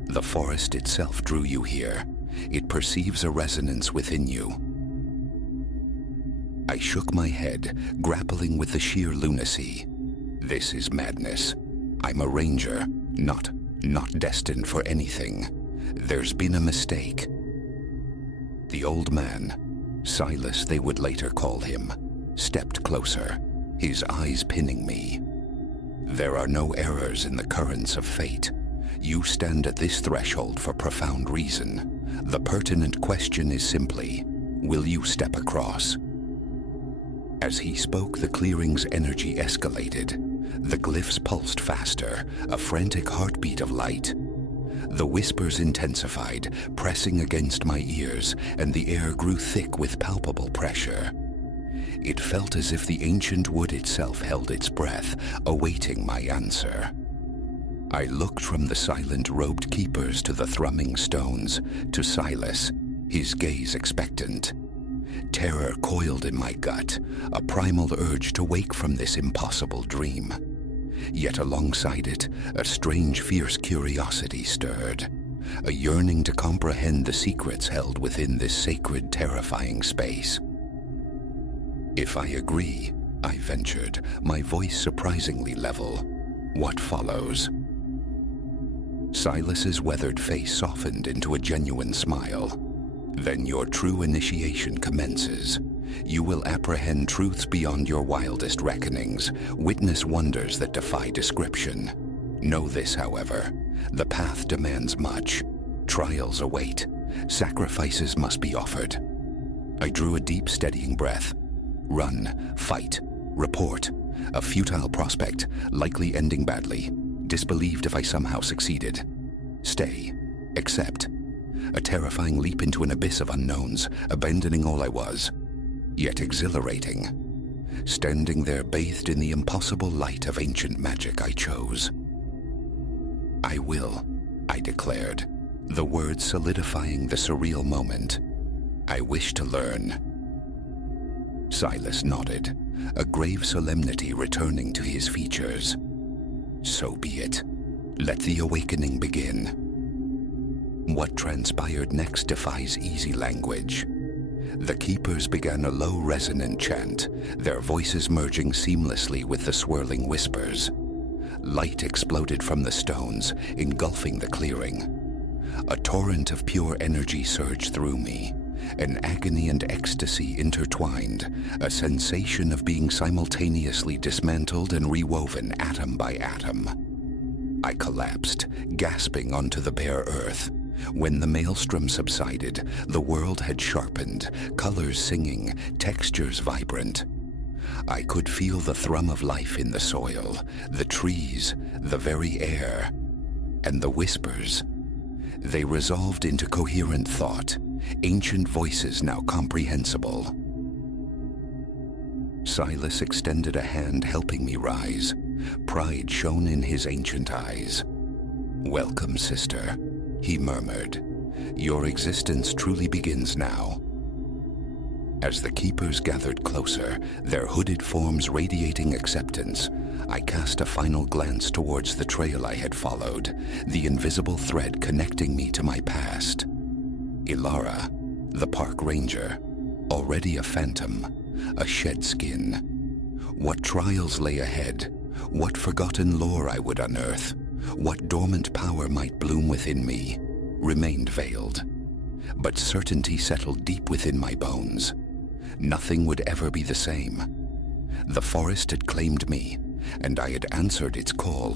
"The forest itself drew you here. It perceives a resonance within you." I shook my head, grappling with the sheer lunacy. This is madness. I'm a ranger, not destined for anything. There's been a mistake. The old man, Silas they would later call him, stepped closer, his eyes pinning me. "There are no errors in the currents of fate. You stand at this threshold for profound reason. The pertinent question is simply, will you step across?" As he spoke, the clearing's energy escalated. The glyphs pulsed faster, a frantic heartbeat of light. The whispers intensified, pressing against my ears, and the air grew thick with palpable pressure. It felt as if the ancient wood itself held its breath, awaiting my answer. I looked from the silent robed keepers to the thrumming stones, to Silas, his gaze expectant. Terror coiled in my gut, a primal urge to wake from this impossible dream. Yet alongside it, a strange, fierce curiosity stirred, a yearning to comprehend the secrets held within this sacred, terrifying space. "If I agree," I ventured, my voice surprisingly level, "what follows?" Silas's weathered face softened into a genuine smile. "Then your true initiation commences. You will apprehend truths beyond your wildest reckonings, witness wonders that defy description. Know this, however, the path demands much. Trials await. Sacrifices must be offered." I drew a deep, steadying breath. Run, fight, report. A futile prospect, likely ending badly. Disbelieved if I somehow succeeded. Stay, accept. A terrifying leap into an abyss of unknowns, abandoning all I was. Yet exhilarating. Standing there bathed in the impossible light of ancient magic I chose. "I will," I declared, the words solidifying the surreal moment. "I wish to learn." Silas nodded, a grave solemnity returning to his features. "So be it. Let the awakening begin." What transpired next defies easy language. The keepers began a low, resonant chant, their voices merging seamlessly with the swirling whispers. Light exploded from the stones, engulfing the clearing. A torrent of pure energy surged through me, an agony and ecstasy intertwined, a sensation of being simultaneously dismantled and rewoven atom by atom. I collapsed, gasping onto the bare earth. When the maelstrom subsided, the world had sharpened, colors singing, textures vibrant. I could feel the thrum of life in the soil, the trees, the very air, and the whispers. They resolved into coherent thought, ancient voices now comprehensible. Silas extended a hand, helping me rise. Pride shone in his ancient eyes. "Welcome, sister," he murmured. "Your existence truly begins now." As the keepers gathered closer, their hooded forms radiating acceptance, I cast a final glance towards the trail I had followed, the invisible thread connecting me to my past. Ilara, the park ranger, already a phantom, a shed skin. What trials lay ahead, what forgotten lore I would unearth, what dormant power might bloom within me, remained veiled. But certainty settled deep within my bones. Nothing would ever be the same. The forest had claimed me, and I had answered its call.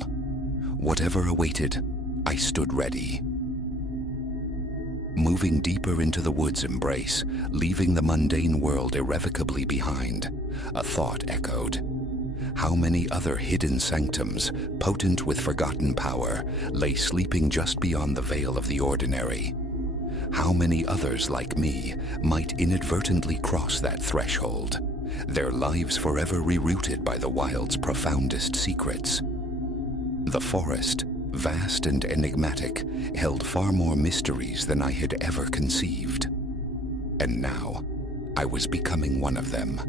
Whatever awaited, I stood ready. Moving deeper into the wood's embrace, leaving the mundane world irrevocably behind, a thought echoed. How many other hidden sanctums, potent with forgotten power, lay sleeping just beyond the veil of the ordinary? How many others like me might inadvertently cross that threshold, their lives forever rerouted by the wild's profoundest secrets? The forest, vast and enigmatic, held far more mysteries than I had ever conceived. And now, I was becoming one of them.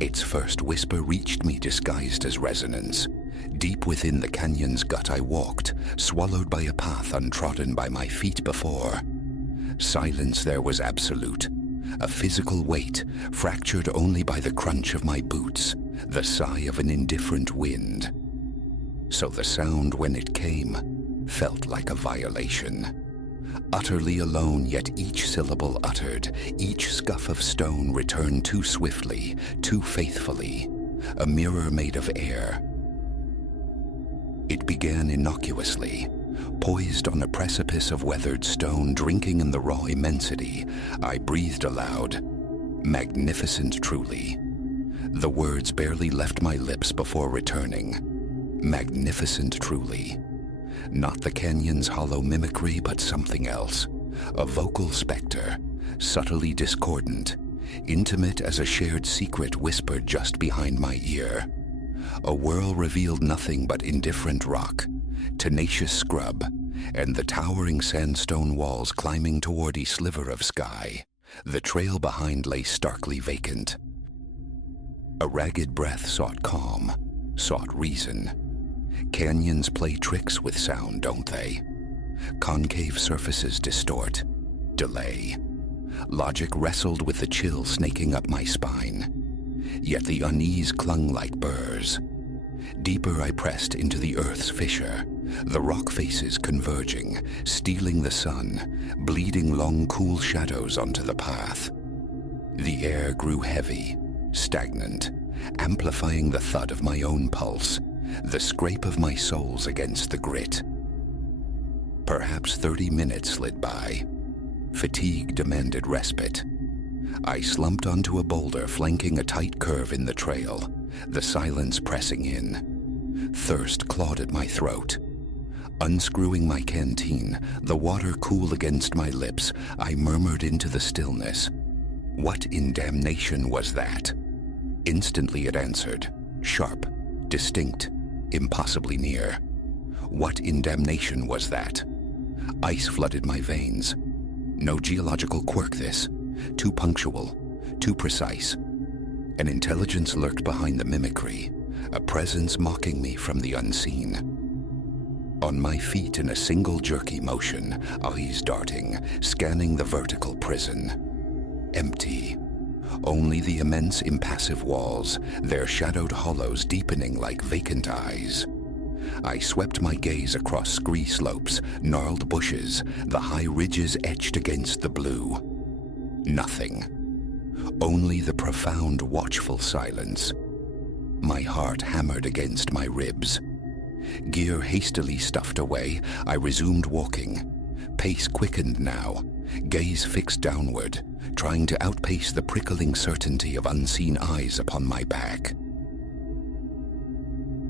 Its first whisper reached me disguised as resonance. Deep within the canyon's gut I walked, swallowed by a path untrodden by my feet before. Silence there was absolute, a physical weight fractured only by the crunch of my boots, the sigh of an indifferent wind. So the sound, when it came, felt like a violation. Utterly alone, yet each syllable uttered, each scuff of stone returned too swiftly, too faithfully, a mirror made of air. It began innocuously. Poised on a precipice of weathered stone, drinking in the raw immensity, I breathed aloud. Magnificent truly. The words barely left my lips before returning. Magnificent truly. Not the canyon's hollow mimicry, but something else. A vocal specter, subtly discordant, intimate as a shared secret whispered just behind my ear. A whirl revealed nothing but indifferent rock, tenacious scrub, and the towering sandstone walls climbing toward a sliver of sky. The trail behind lay starkly vacant. A ragged breath sought calm, sought reason. Canyons play tricks with sound, don't they? Concave surfaces distort, delay. Logic wrestled with the chill snaking up my spine. Yet the unease clung like burrs. Deeper I pressed into the earth's fissure, the rock faces converging, stealing the sun, bleeding long cool shadows onto the path. The air grew heavy, stagnant, amplifying the thud of my own pulse, the scrape of my soles against the grit. Perhaps 30 minutes slid by. Fatigue demanded respite. I slumped onto a boulder flanking a tight curve in the trail, the silence pressing in. Thirst clawed at my throat. Unscrewing my canteen, the water cool against my lips, I murmured into the stillness. What in damnation was that? Instantly it answered, sharp, distinct, impossibly near. What in damnation was that? Ice flooded my veins. No geological quirk this. Too punctual, too precise. An intelligence lurked behind the mimicry, a presence mocking me from the unseen. On my feet in a single jerky motion, eyes darting, scanning the vertical prison. Empty. Only the immense impassive walls, their shadowed hollows deepening like vacant eyes. I swept my gaze across scree slopes, gnarled bushes, the high ridges etched against the blue. Nothing. Only the profound, watchful silence. My heart hammered against my ribs. Gear hastily stuffed away, I resumed walking. Pace quickened now, gaze fixed downward, trying to outpace the prickling certainty of unseen eyes upon my back.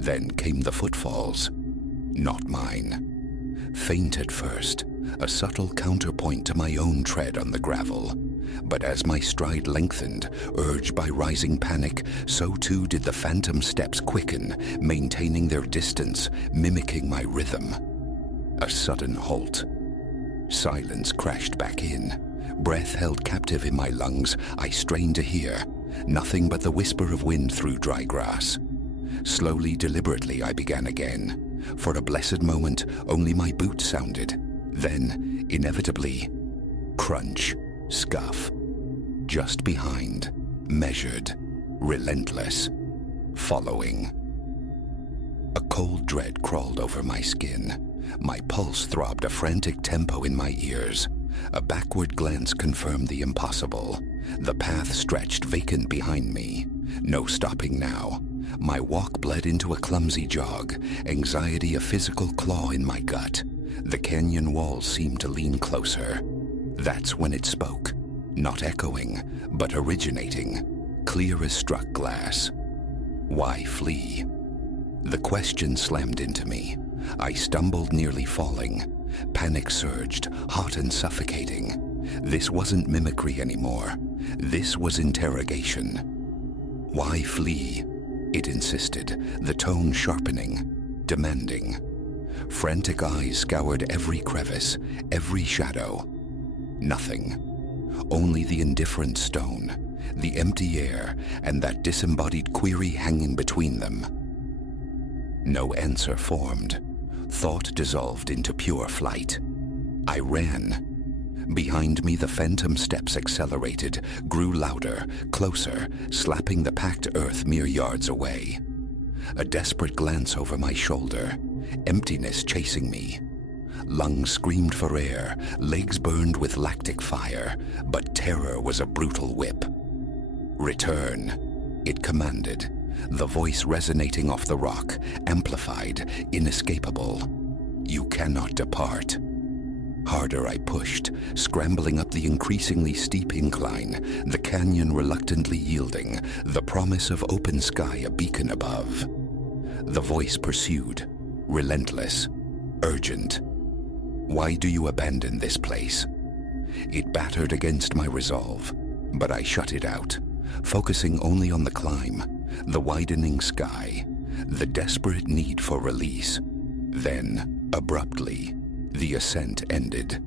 Then came the footfalls. Not mine. Faint at first, a subtle counterpoint to my own tread on the gravel. But as my stride lengthened, urged by rising panic, so too did the phantom steps quicken, maintaining their distance, mimicking my rhythm. A sudden halt. Silence crashed back in. Breath held captive in my lungs, I strained to hear. Nothing but the whisper of wind through dry grass. Slowly, deliberately, I began again. For a blessed moment, only my boots sounded. Then, inevitably, crunch, scuff. Just behind, measured, relentless, following. A cold dread crawled over my skin. My pulse throbbed a frantic tempo in my ears. A backward glance confirmed the impossible. The path stretched vacant behind me. No stopping now. My walk bled into a clumsy jog, anxiety a physical claw in my gut. The canyon walls seemed to lean closer. That's when it spoke. Not echoing, but originating, clear as struck glass. Why flee? The question slammed into me. I stumbled, nearly falling. Panic surged, hot and suffocating. This wasn't mimicry anymore. This was interrogation. Why flee? It insisted, the tone sharpening, demanding. Frantic eyes scoured every crevice, every shadow. Nothing. Only the indifferent stone, the empty air, and that disembodied query hanging between them. No answer formed. Thought dissolved into pure flight. I ran. Behind me, the phantom steps accelerated, grew louder, closer, slapping the packed earth mere yards away. A desperate glance over my shoulder, emptiness chasing me. Lungs screamed for air, legs burned with lactic fire, but terror was a brutal whip. Return, it commanded, the voice resonating off the rock, amplified, inescapable. You cannot depart. Harder I pushed, scrambling up the increasingly steep incline, the canyon reluctantly yielding, the promise of open sky a beacon above. The voice pursued, relentless, urgent. Why do you abandon this place? It battered against my resolve, but I shut it out, focusing only on the climb, the widening sky, the desperate need for release. Then, abruptly, the ascent ended.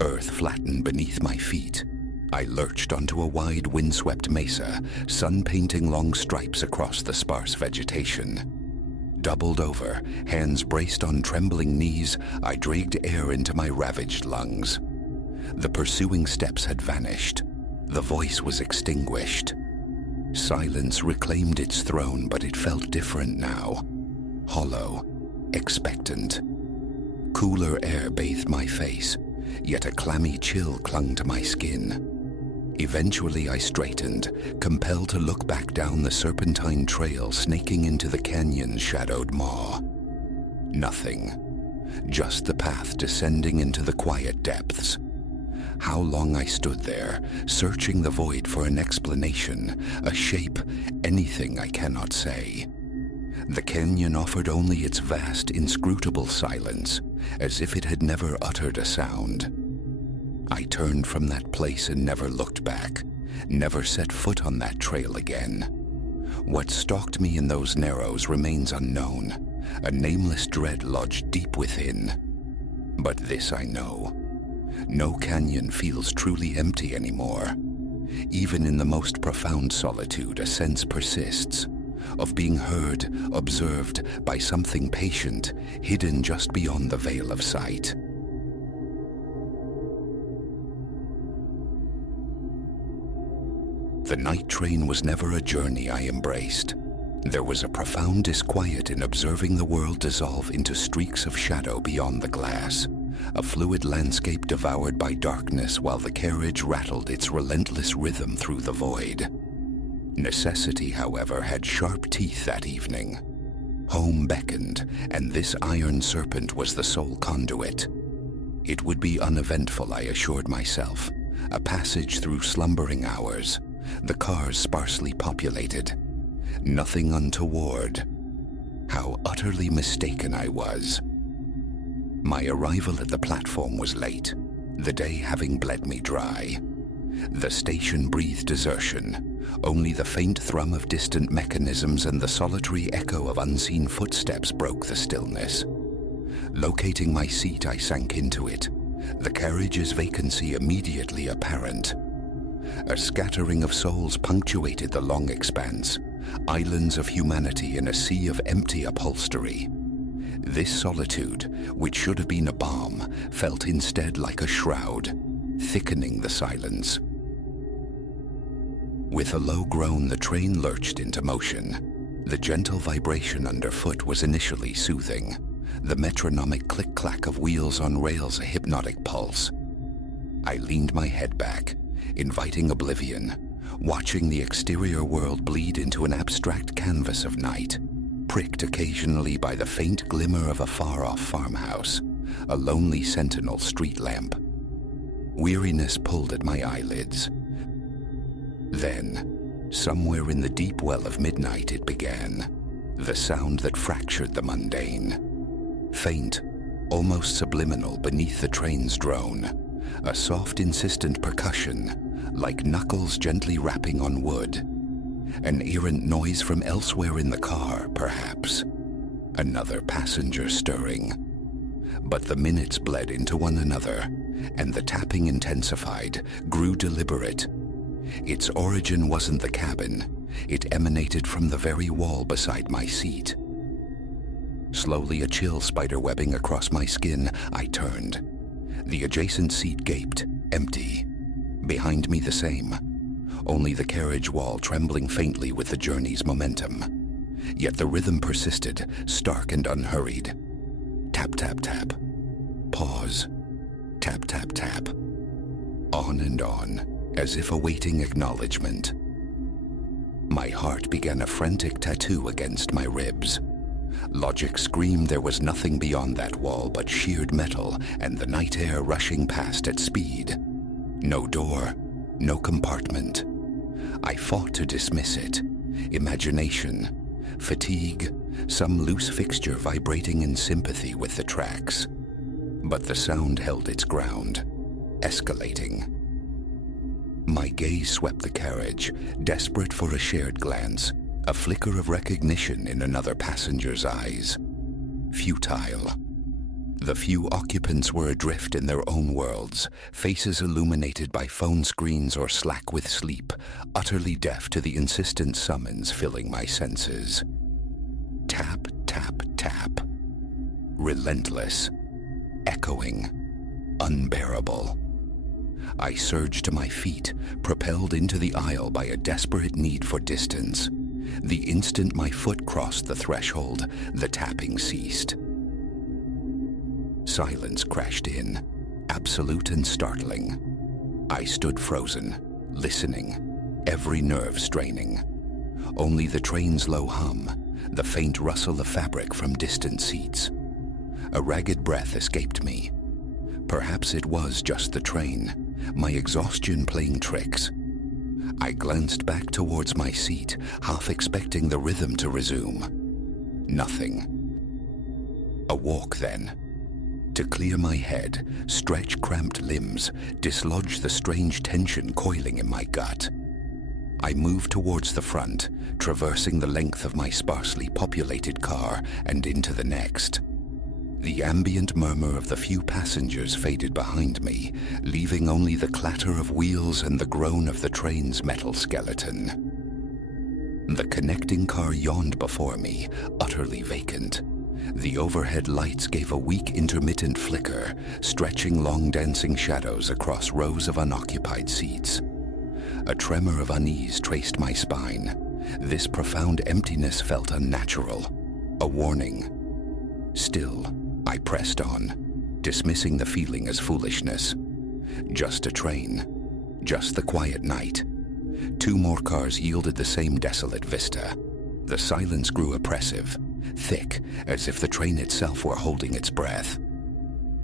Earth flattened beneath my feet. I lurched onto a wide windswept mesa, sun painting long stripes across the sparse vegetation. Doubled over, hands braced on trembling knees, I dragged air into my ravaged lungs. The pursuing steps had vanished. The voice was extinguished. Silence reclaimed its throne, but it felt different now. Hollow, expectant. Cooler air bathed my face, yet a clammy chill clung to my skin. Eventually I straightened, compelled to look back down the serpentine trail snaking into the canyon's shadowed maw. Nothing. Just the path descending into the quiet depths. How long I stood there, searching the void for an explanation, a shape, anything I cannot say. The canyon offered only its vast, inscrutable silence, as if it had never uttered a sound. I turned from that place and never looked back, never set foot on that trail again. What stalked me in those narrows remains unknown, a nameless dread lodged deep within. But this I know. No canyon feels truly empty anymore. Even in the most profound solitude, a sense persists, of being heard, observed by something patient, hidden just beyond the veil of sight. The night train was never a journey I embraced. There was a profound disquiet in observing the world dissolve into streaks of shadow beyond the glass, a fluid landscape devoured by darkness while the carriage rattled its relentless rhythm through the void. Necessity, however, had sharp teeth that evening. Home beckoned, and this iron serpent was the sole conduit. It would be uneventful, I assured myself, a passage through slumbering hours, the cars sparsely populated. Nothing untoward. How utterly mistaken I was. My arrival at the platform was late, the day having bled me dry. The station breathed desertion. Only the faint thrum of distant mechanisms and the solitary echo of unseen footsteps broke the stillness. Locating my seat, I sank into it, the carriage's vacancy immediately apparent. A scattering of souls punctuated the long expanse, islands of humanity in a sea of empty upholstery. This solitude, which should have been a balm, felt instead like a shroud, thickening the silence. With a low groan, the train lurched into motion. The gentle vibration underfoot was initially soothing, the metronomic click-clack of wheels on rails a hypnotic pulse. I leaned my head back, inviting oblivion, watching the exterior world bleed into an abstract canvas of night, pricked occasionally by the faint glimmer of a far-off farmhouse, a lonely sentinel street lamp. Weariness pulled at my eyelids. Then, somewhere in the deep well of midnight it began, the sound that fractured the mundane. Faint, almost subliminal beneath the train's drone, a soft, insistent percussion, like knuckles gently rapping on wood. An errant noise from elsewhere in the car, perhaps. Another passenger stirring. But the minutes bled into one another, and the tapping intensified, grew deliberate. Its origin wasn't the cabin. It emanated from the very wall beside my seat. Slowly, a chill spiderwebbing across my skin, I turned. The adjacent seat gaped, empty. Behind me the same. Only the carriage wall trembling faintly with the journey's momentum. Yet the rhythm persisted, stark and unhurried. Tap, tap, tap. Pause. Tap, tap, tap. On and on, as if awaiting acknowledgement. My heart began a frantic tattoo against my ribs. Logic screamed there was nothing beyond that wall but sheared metal and the night air rushing past at speed. No door, no compartment. I fought to dismiss it. Imagination, fatigue, some loose fixture vibrating in sympathy with the tracks. But the sound held its ground, escalating. My gaze swept the carriage, desperate for a shared glance, a flicker of recognition in another passenger's eyes. Futile. The few occupants were adrift in their own worlds, faces illuminated by phone screens or slack with sleep, utterly deaf to the insistent summons filling my senses. Tap, tap, tap. Relentless. Echoing. Unbearable. I surged to my feet, propelled into the aisle by a desperate need for distance. The instant my foot crossed the threshold, the tapping ceased. Silence crashed in, absolute and startling. I stood frozen, listening, every nerve straining. Only the train's low hum, the faint rustle of fabric from distant seats. A ragged breath escaped me. Perhaps it was just the train, my exhaustion playing tricks. I glanced back towards my seat, half expecting the rhythm to resume. Nothing. A walk then. To clear my head, stretch cramped limbs, dislodge the strange tension coiling in my gut. I moved towards the front, traversing the length of my sparsely populated car and into the next. The ambient murmur of the few passengers faded behind me, leaving only the clatter of wheels and the groan of the train's metal skeleton. The connecting car yawned before me, utterly vacant. The overhead lights gave a weak intermittent flicker, stretching long dancing shadows across rows of unoccupied seats. A tremor of unease traced my spine. This profound emptiness felt unnatural, a warning. Still, I pressed on, dismissing the feeling as foolishness. Just a train, just the quiet night. 2 more cars yielded the same desolate vista. The silence grew oppressive, thick, as if the train itself were holding its breath.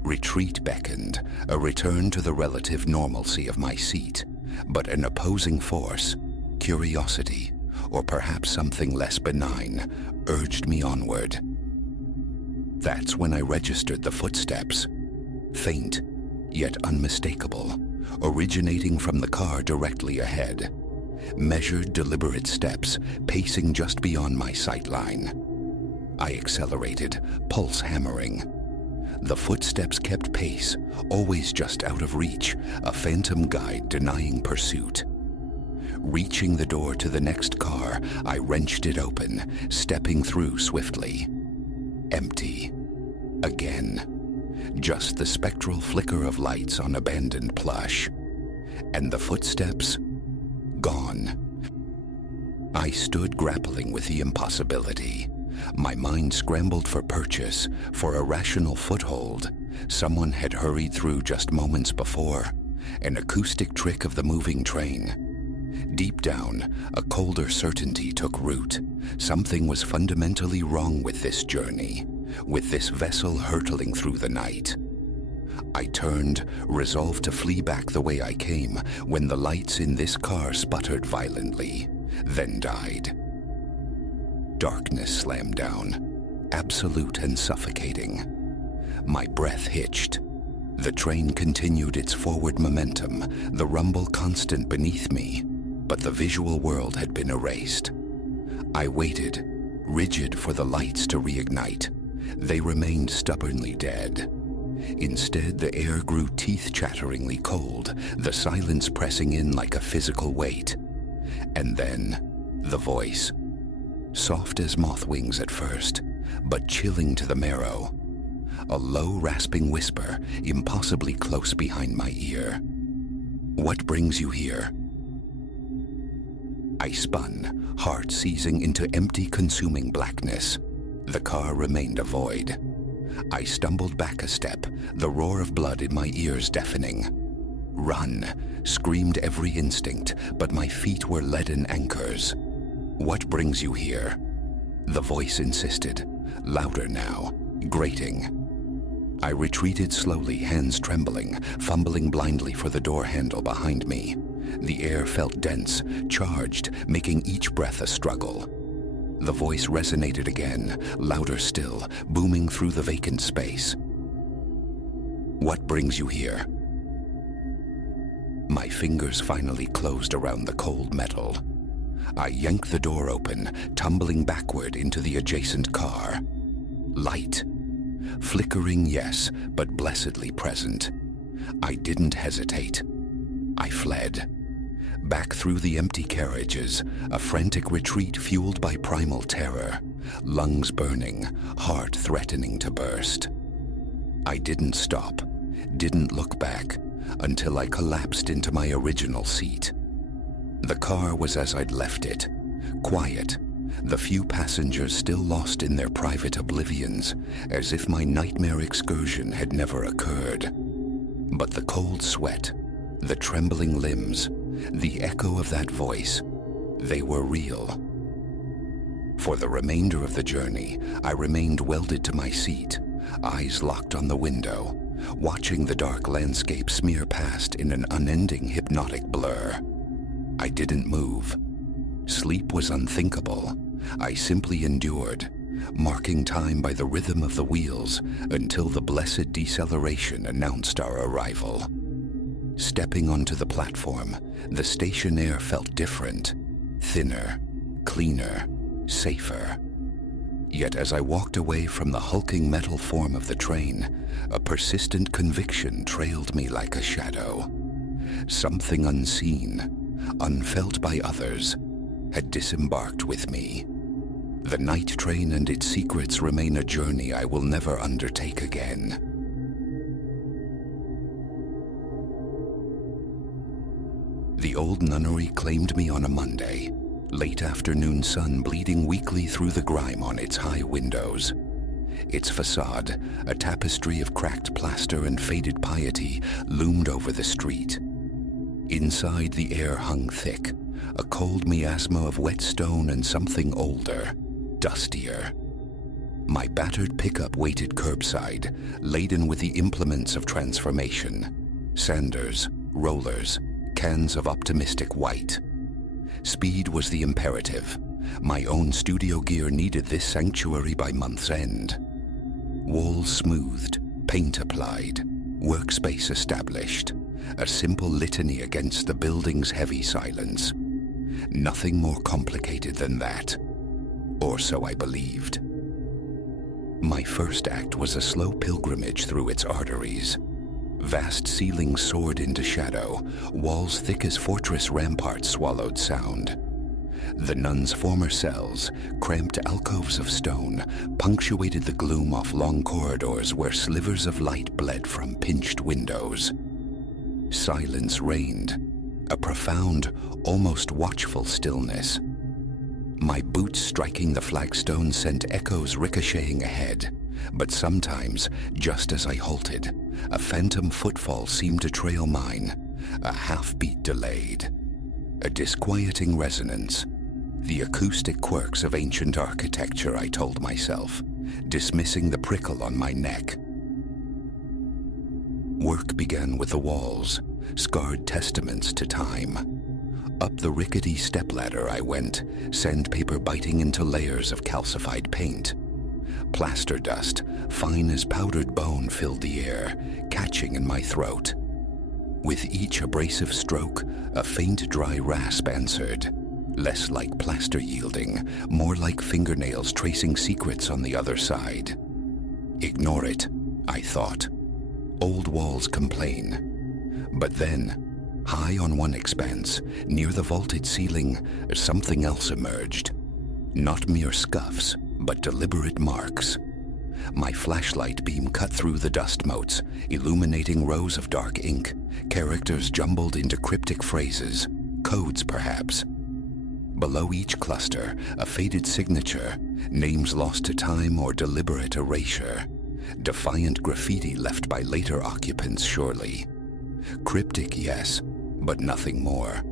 Retreat beckoned, a return to the relative normalcy of my seat, but an opposing force, curiosity, or perhaps something less benign, urged me onward. That's when I registered the footsteps, faint, yet unmistakable, originating from the car directly ahead. Measured, deliberate steps, pacing just beyond my sight line. I accelerated, pulse hammering. The footsteps kept pace, always just out of reach, a phantom guide denying pursuit. Reaching the door to the next car, I wrenched it open, stepping through swiftly. Empty. Again. Just the spectral flicker of lights on abandoned plush. And the footsteps? Gone. I stood grappling with the impossibility. My mind scrambled for purchase, for a rational foothold. Someone had hurried through just moments before, an acoustic trick of the moving train. Deep down, a colder certainty took root. Something was fundamentally wrong with this journey, with this vessel hurtling through the night. I turned, resolved to flee back the way I came, when the lights in this car sputtered violently, then died. Darkness slammed down, absolute and suffocating. My breath hitched. The train continued its forward momentum, the rumble constant beneath me, but the visual world had been erased. I waited, rigid for the lights to reignite. They remained stubbornly dead. Instead, the air grew teeth-chatteringly cold, the silence pressing in like a physical weight. And then, the voice. Soft as moth wings at first, but chilling to the marrow. A low, rasping whisper, impossibly close behind my ear. "What brings you here?" I spun, heart seizing into empty, consuming blackness. The car remained a void. I stumbled back a step, the roar of blood in my ears deafening. "Run!" screamed every instinct, but my feet were leaden anchors. "What brings you here?" The voice insisted, louder now, grating. I retreated slowly, hands trembling, fumbling blindly for the door handle behind me. The air felt dense, charged, making each breath a struggle. The voice resonated again, louder still, booming through the vacant space. "What brings you here?" My fingers finally closed around the cold metal. I yanked the door open, tumbling backward into the adjacent car. Light. Flickering, yes, but blessedly present. I didn't hesitate. I fled. Back through the empty carriages, a frantic retreat fueled by primal terror, lungs burning, heart threatening to burst. I didn't stop, didn't look back, until I collapsed into my original seat. The car was as I'd left it, quiet, the few passengers still lost in their private oblivions, as if my nightmare excursion had never occurred. But the cold sweat, the trembling limbs, the echo of that voice, they were real. For the remainder of the journey, I remained welded to my seat, eyes locked on the window, watching the dark landscape smear past in an unending hypnotic blur. I didn't move. Sleep was unthinkable. I simply endured, marking time by the rhythm of the wheels until the blessed deceleration announced our arrival. Stepping onto the platform, the station air felt different, thinner, cleaner, safer. Yet as I walked away from the hulking metal form of the train, a persistent conviction trailed me like a shadow. Something unseen, unfelt by others, had disembarked with me. The night train and its secrets remain a journey I will never undertake again. The old nunnery claimed me on a Monday, late afternoon sun bleeding weakly through the grime on its high windows. Its facade, a tapestry of cracked plaster and faded piety, loomed over the street. Inside, the air hung thick, a cold miasma of wet stone and something older, dustier. My battered pickup waited curbside, laden with the implements of transformation. Sanders, rollers, cans of optimistic white. Speed was the imperative. My own studio gear needed this sanctuary by month's end. Walls smoothed, paint applied, workspace established. A simple litany against the building's heavy silence. Nothing more complicated than that. Or so I believed. My first act was a slow pilgrimage through its arteries. Vast ceilings soared into shadow, walls thick as fortress ramparts swallowed sound. The nuns' former cells, cramped alcoves of stone, punctuated the gloom off long corridors where slivers of light bled from pinched windows. Silence reigned, a profound, almost watchful stillness. My boots striking the flagstone sent echoes ricocheting ahead, but sometimes, just as I halted, a phantom footfall seemed to trail mine, a half-beat delayed. A disquieting resonance, the acoustic quirks of ancient architecture, I told myself, dismissing the prickle on my neck. Work began with the walls, scarred testaments to time. Up the rickety stepladder I went, sandpaper biting into layers of calcified paint. Plaster dust, fine as powdered bone, filled the air, catching in my throat. With each abrasive stroke, a faint dry rasp answered, less like plaster yielding, more like fingernails tracing secrets on the other side. Ignore it, I thought. Old walls complain. But then, high on one expanse, near the vaulted ceiling, something else emerged. Not mere scuffs, but deliberate marks. My flashlight beam cut through the dust motes, illuminating rows of dark ink, characters jumbled into cryptic phrases, codes perhaps. Below each cluster, a faded signature, names lost to time or deliberate erasure. Defiant graffiti left by later occupants, surely. Cryptic, yes, but nothing more.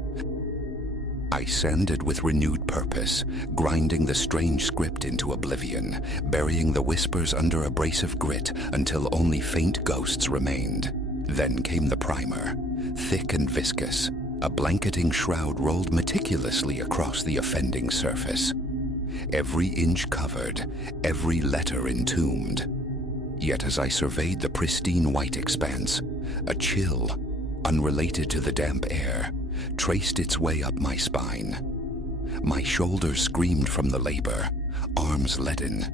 I sanded with renewed purpose, grinding the strange script into oblivion, burying the whispers under abrasive grit until only faint ghosts remained. Then came the primer, thick and viscous, a blanketing shroud rolled meticulously across the offending surface. Every inch covered, every letter entombed. Yet as I surveyed the pristine white expanse, a chill, unrelated to the damp air, traced its way up my spine. My shoulders screamed from the labor, arms leaden.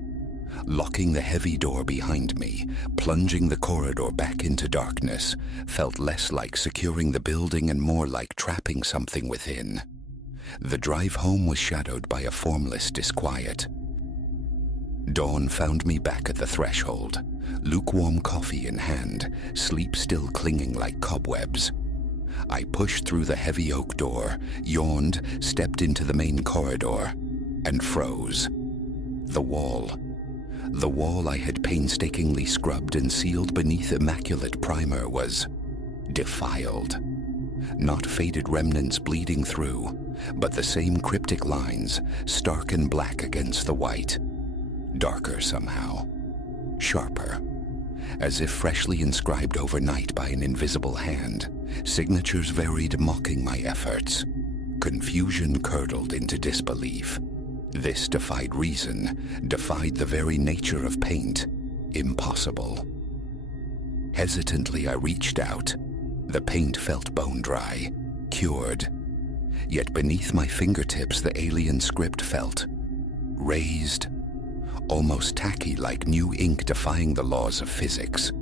Locking the heavy door behind me, plunging the corridor back into darkness, felt less like securing the building and more like trapping something within. The drive home was shadowed by a formless disquiet. Dawn found me back at the threshold, lukewarm coffee in hand, sleep still clinging like cobwebs. I pushed through the heavy oak door, yawned, stepped into the main corridor, and froze. The wall I had painstakingly scrubbed and sealed beneath immaculate primer was defiled. Not faded remnants bleeding through, but the same cryptic lines, stark and black against the white. Darker somehow, sharper, as if freshly inscribed overnight by an invisible hand. Signatures varied, mocking my efforts. Confusion curdled into disbelief. This defied reason, defied the very nature of paint. Impossible. Hesitantly I reached out. The paint felt bone dry, cured. Yet beneath my fingertips the alien script felt raised, almost tacky, like new ink defying the laws of physics.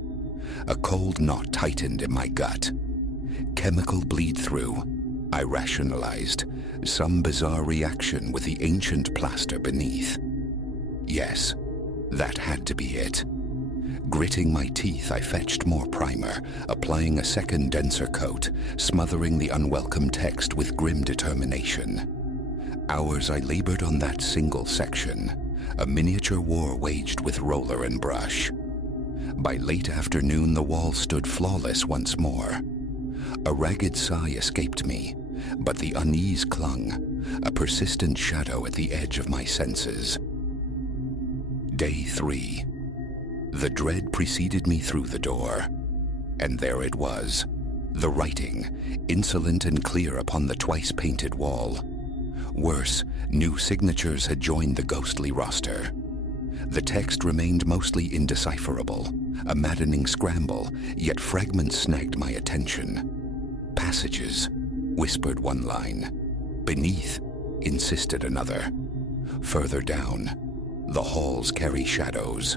A cold knot tightened in my gut. Chemical bleed through, I rationalized, some bizarre reaction with the ancient plaster beneath. Yes, that had to be it. Gritting my teeth, I fetched more primer, applying a second denser coat, smothering the unwelcome text with grim determination. Hours I labored on that single section, a miniature war waged with roller and brush. By late afternoon, the wall stood flawless once more. A ragged sigh escaped me, but the unease clung, a persistent shadow at the edge of my senses. Day 3. The dread preceded me through the door, and there it was, the writing, insolent and clear upon the twice-painted wall. Worse, new signatures had joined the ghostly roster. The text remained mostly indecipherable, a maddening scramble, yet fragments snagged my attention. Passages, whispered one line. Beneath, insisted another. Further down, the halls carry shadows.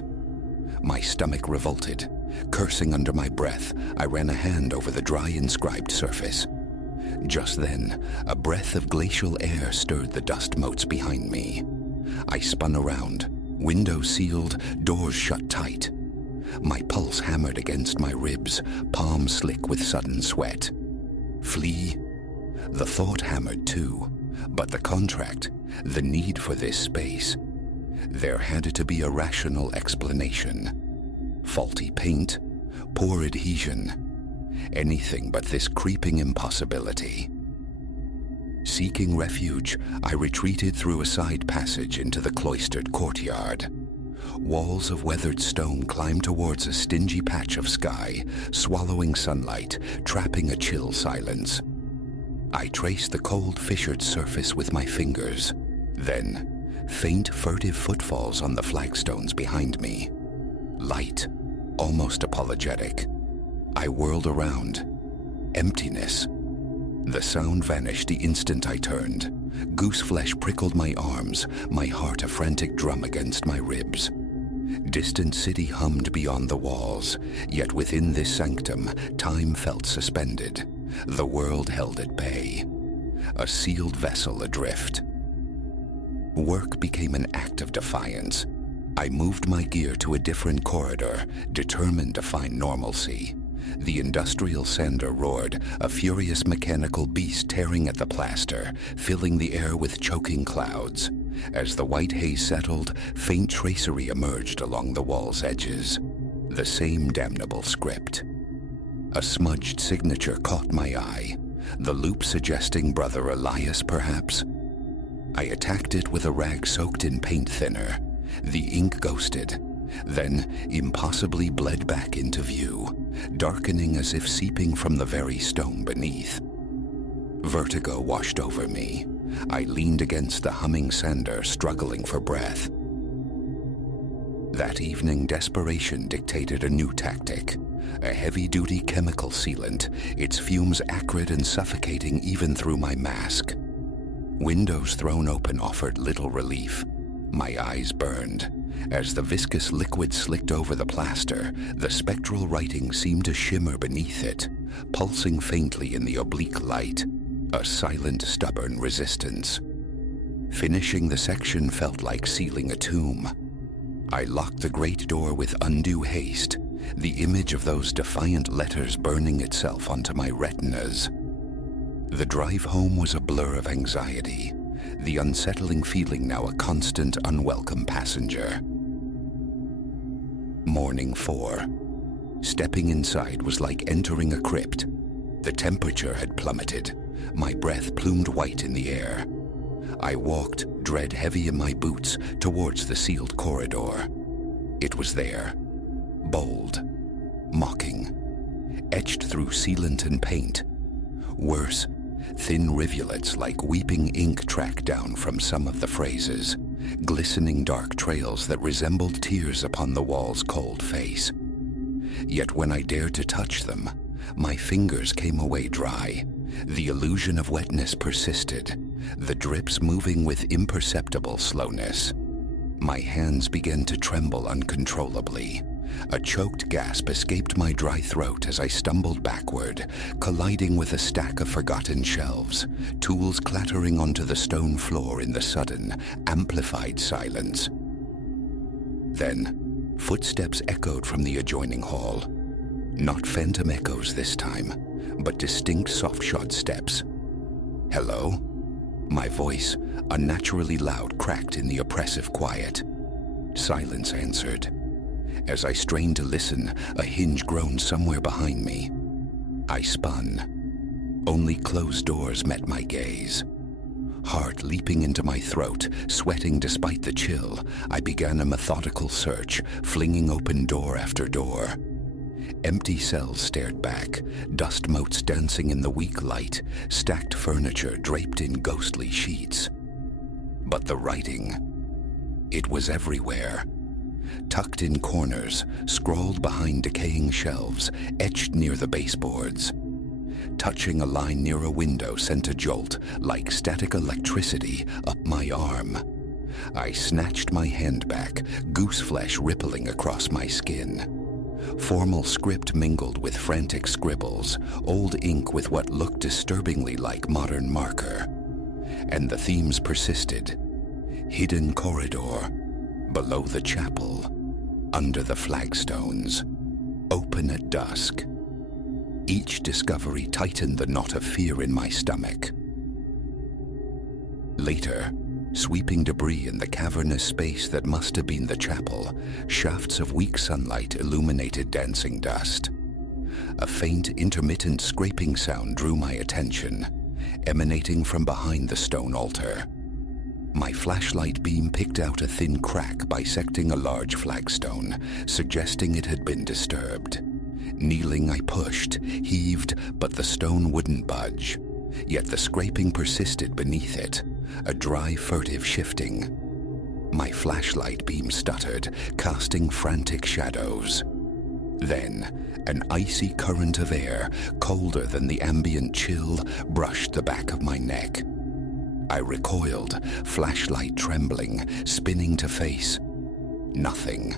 My stomach revolted. Cursing under my breath, I ran a hand over the dry inscribed surface. Just then, a breath of glacial air stirred the dust motes behind me. I spun around, windows sealed, doors shut tight. My pulse hammered against my ribs, palms slick with sudden sweat. Flee? The thought hammered too, but the contract, the need for this space. There had to be a rational explanation. Faulty paint, poor adhesion, anything but this creeping impossibility. Seeking refuge, I retreated through a side passage into the cloistered courtyard. Walls of weathered stone climbed towards a stingy patch of sky, swallowing sunlight, trapping a chill silence. I traced the cold, fissured surface with my fingers. Then, faint, furtive footfalls on the flagstones behind me. Light, almost apologetic. I whirled around. Emptiness. The sound vanished the instant I turned. Gooseflesh prickled my arms, my heart a frantic drum against my ribs. Distant city hummed beyond the walls, yet within this sanctum, time felt suspended. The world held at bay. A sealed vessel adrift. Work became an act of defiance. I moved my gear to a different corridor, determined to find normalcy. The industrial sander roared, a furious mechanical beast tearing at the plaster, filling the air with choking clouds. As the white haze settled, faint tracery emerged along the wall's edges. The same damnable script. A smudged signature caught my eye. the loop suggesting Brother Elias, perhaps. I attacked it with a rag soaked in paint thinner. The ink ghosted, then impossibly bled back into view, darkening as if seeping from the very stone beneath. Vertigo washed over me. I leaned against the humming sander, struggling for breath. That evening, desperation dictated a new tactic. A heavy-duty chemical sealant, its fumes acrid and suffocating even through my mask. Windows thrown open offered little relief. My eyes burned. As the viscous liquid slicked over the plaster, the spectral writing seemed to shimmer beneath it, pulsing faintly in the oblique light, a silent, stubborn resistance. Finishing the section felt like sealing a tomb. I locked the great door with undue haste, the image of those defiant letters burning itself onto my retinas. The drive home was a blur of anxiety, the unsettling feeling now a constant, unwelcome passenger. Morning 4. Stepping inside was like entering a crypt. The temperature had plummeted, my breath plumed white in the air. I walked, dread heavy in my boots, towards the sealed corridor. It was there, bold, mocking, etched through sealant and paint. Worse, thin rivulets like weeping ink tracked down from some of the phrases, glistening dark trails that resembled tears upon the wall's cold face. Yet when I dared to touch them, my fingers came away dry. The illusion of wetness persisted, the drips moving with imperceptible slowness. My hands began to tremble uncontrollably. A choked gasp escaped my dry throat as I stumbled backward, colliding with a stack of forgotten shelves, tools clattering onto the stone floor in the sudden, amplified silence. Then, footsteps echoed from the adjoining hall. Not phantom echoes this time, but distinct soft-shod steps. Hello? My voice, unnaturally loud, cracked in the oppressive quiet. Silence answered. As I strained to listen, a hinge groaned somewhere behind me. I spun. Only closed doors met my gaze. Heart leaping into my throat, sweating despite the chill, I began a methodical search, flinging open door after door. Empty cells stared back, dust motes dancing in the weak light, stacked furniture draped in ghostly sheets. But the writing, it was everywhere. Tucked in corners, scrawled behind decaying shelves, etched near the baseboards. Touching a line near a window sent a jolt, like static electricity, up my arm. I snatched my hand back, gooseflesh rippling across my skin. Formal script mingled with frantic scribbles, old ink with what looked disturbingly like modern marker. And the themes persisted. Hidden corridor, below the chapel, under the flagstones, open at dusk. Each discovery tightened the knot of fear in my stomach. Later, sweeping debris in the cavernous space that must have been the chapel, shafts of weak sunlight illuminated dancing dust. A faint, intermittent scraping sound drew my attention, emanating from behind the stone altar. My flashlight beam picked out a thin crack bisecting a large flagstone, suggesting it had been disturbed. Kneeling, I pushed, heaved, but the stone wouldn't budge. Yet the scraping persisted beneath it, a dry, furtive shifting. My flashlight beam stuttered, casting frantic shadows. Then, an icy current of air, colder than the ambient chill, brushed the back of my neck. I recoiled, flashlight trembling, spinning to face. Nothing.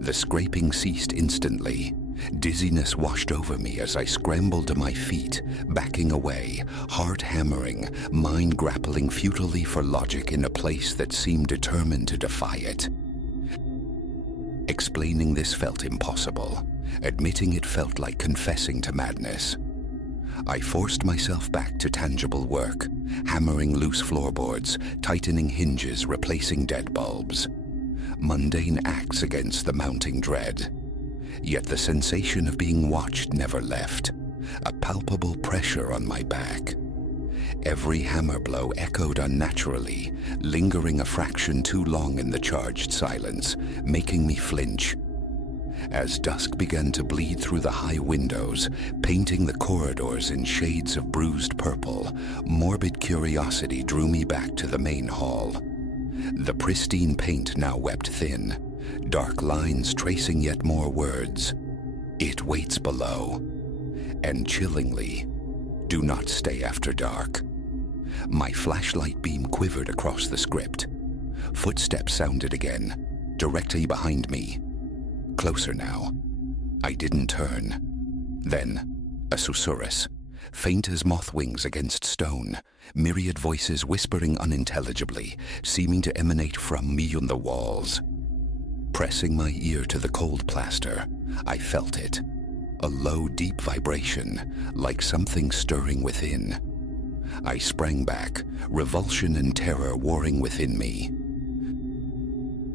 The scraping ceased instantly. Dizziness washed over me as I scrambled to my feet, backing away, heart hammering, mind grappling futilely for logic in a place that seemed determined to defy it. Explaining this felt impossible. Admitting it felt like confessing to madness. I forced myself back to tangible work, hammering loose floorboards, tightening hinges, replacing dead bulbs. Mundane acts against the mounting dread. Yet the sensation of being watched never left. a palpable pressure on my back. Every hammer blow echoed unnaturally, lingering a fraction too long in the charged silence, making me flinch. As dusk began to bleed through the high windows, painting the corridors in shades of bruised purple, morbid curiosity drew me back to the main hall. The pristine paint now wept thin, dark lines tracing yet more words. It waits below. And chillingly, do not stay after dark. My flashlight beam quivered across the script. Footsteps sounded again, directly behind me. Closer now. I didn't turn. Then, a susurrus, faint as moth wings against stone, myriad voices whispering unintelligibly, seeming to emanate from me on the walls. Pressing my ear to the cold plaster, I felt it. A low, deep vibration, like something stirring within. I sprang back, revulsion and terror warring within me.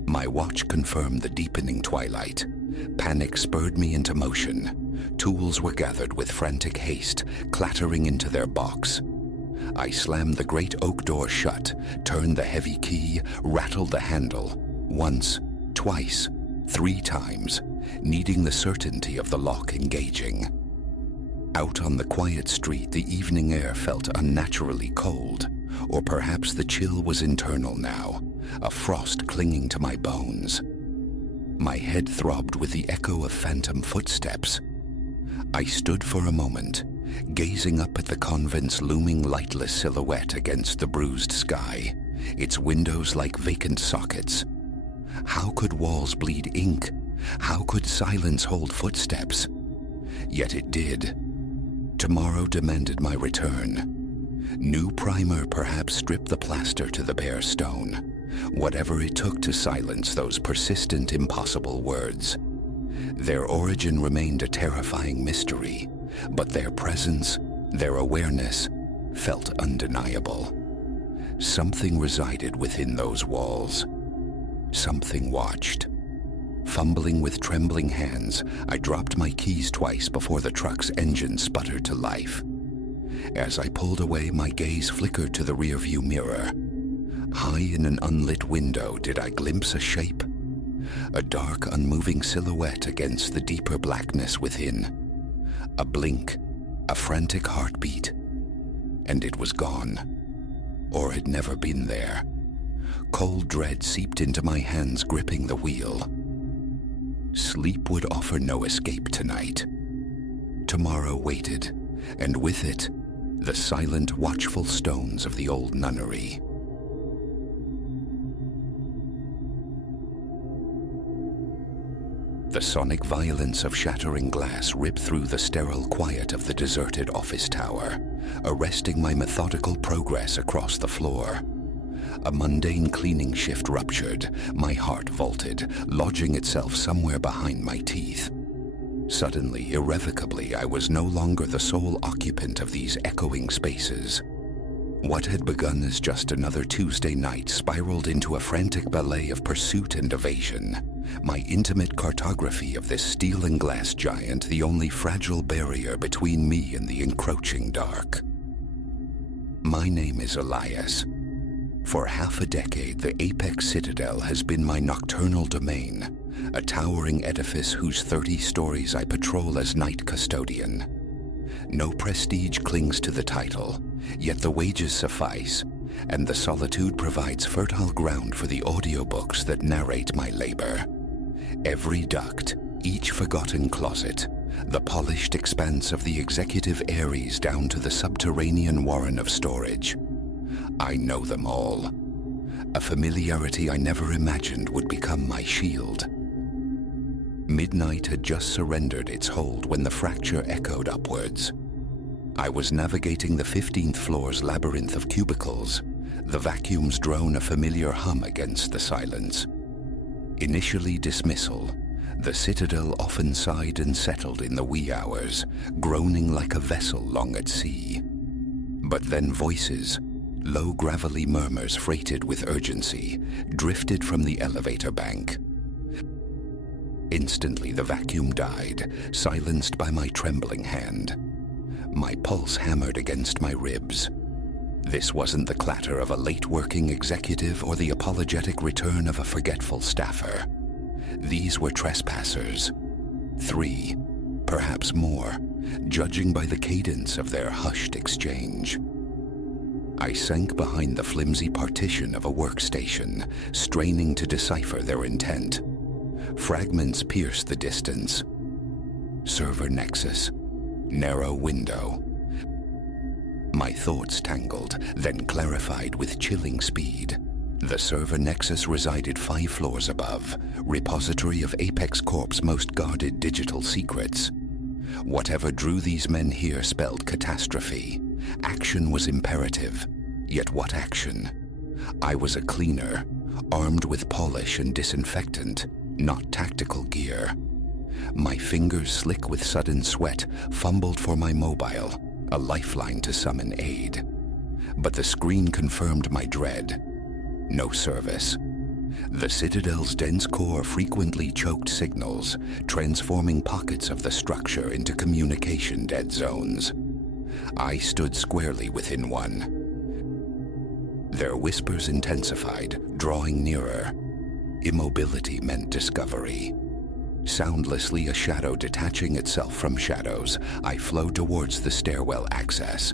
My watch confirmed the deepening twilight. Panic spurred me into motion. Tools were gathered with frantic haste, clattering into their box. I slammed the great oak door shut, turned the heavy key, rattled the handle. Once, twice, 3 times, needing the certainty of the lock engaging. Out on the quiet street, the evening air felt unnaturally cold, or perhaps the chill was internal now, a frost clinging to my bones. My head throbbed with the echo of phantom footsteps. I stood for a moment, gazing up at the convent's looming lightless silhouette against the bruised sky, its windows like vacant sockets. How could walls bleed ink? How could silence hold footsteps? Yet it did. Tomorrow demanded my return. New primer perhaps stripped the plaster to the bare stone. Whatever it took to silence those persistent, impossible words. Their origin remained a terrifying mystery, but their presence, their awareness, felt undeniable. Something resided within those walls. Something watched. Fumbling with trembling hands, I dropped my keys twice before the truck's engine sputtered to life. As I pulled away, my gaze flickered to the rearview mirror. High in an unlit window, did I glimpse a shape? A dark, unmoving silhouette against the deeper blackness within. A blink, a frantic heartbeat, and it was gone. Or had never been there. Cold dread seeped into my hands, gripping the wheel. Sleep would offer no escape tonight. Tomorrow waited, and with it, the silent, watchful stones of the old nunnery. The sonic violence of shattering glass ripped through the sterile quiet of the deserted office tower, arresting my methodical progress across the floor. A mundane cleaning shift ruptured, my heart vaulted, lodging itself somewhere behind my teeth. Suddenly, irrevocably, I was no longer the sole occupant of these echoing spaces. What had begun as just another Tuesday night spiraled into a frantic ballet of pursuit and evasion, my intimate cartography of this steel and glass giant the only fragile barrier between me and the encroaching dark. My name is Elias. For half a decade, the Apex Citadel has been my nocturnal domain, a towering edifice whose 30 stories I patrol as night custodian. No prestige clings to the title, yet the wages suffice, and the solitude provides fertile ground for the audiobooks that narrate my labor. Every duct, each forgotten closet, the polished expanse of the executive Aries down to the subterranean warren of storage. I know them all. A familiarity I never imagined would become my shield. Midnight had just surrendered its hold when the fracture echoed upwards. I was navigating the 15th floor's labyrinth of cubicles, the vacuums drone a familiar hum against the silence. Initially dismissal, the citadel often sighed and settled in the wee hours, groaning like a vessel long at sea. But then voices, low gravelly murmurs freighted with urgency, drifted from the elevator bank. Instantly the vacuum died, silenced by my trembling hand. My pulse hammered against my ribs. This wasn't the clatter of a late-working executive or the apologetic return of a forgetful staffer. These were trespassers. 3, perhaps more, judging by the cadence of their hushed exchange. I sank behind the flimsy partition of a workstation, straining to decipher their intent. Fragments pierced the distance. Server nexus. Narrow window. My thoughts tangled, then clarified with chilling speed. The server nexus resided 5 floors above, repository of Apex Corp's most guarded digital secrets. Whatever drew these men here spelled catastrophe. Action was imperative. Yet what action? I was a cleaner, armed with polish and disinfectant, not tactical gear. My fingers, slick with sudden sweat, fumbled for my mobile, a lifeline to summon aid. But the screen confirmed my dread. No service. The Citadel's dense core frequently choked signals, transforming pockets of the structure into communication dead zones. I stood squarely within one. Their whispers intensified, drawing nearer. Immobility meant discovery. Soundlessly, a shadow detaching itself from shadows, I flowed towards the stairwell access.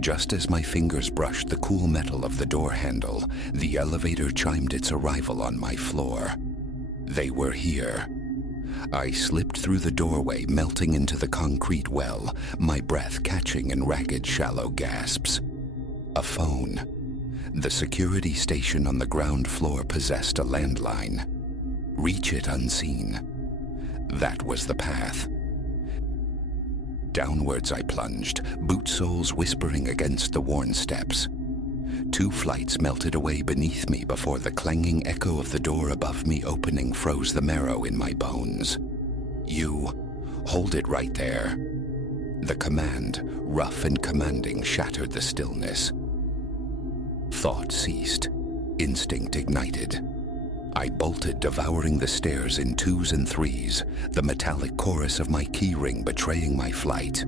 Just as my fingers brushed the cool metal of the door handle, the elevator chimed its arrival on my floor. They were here. I slipped through the doorway, melting into the concrete well, my breath catching in ragged, shallow gasps. A phone. The security station on the ground floor possessed a landline. Reach it unseen. That was the path. Downwards I plunged, boot soles whispering against the worn steps. 2 flights melted away beneath me before the clanging echo of the door above me opening froze the marrow in my bones. You, hold it right there. The command, rough and commanding, shattered the stillness. Thought ceased. Instinct ignited. I bolted, devouring the stairs in 2s and 3s, the metallic chorus of my keyring betraying my flight.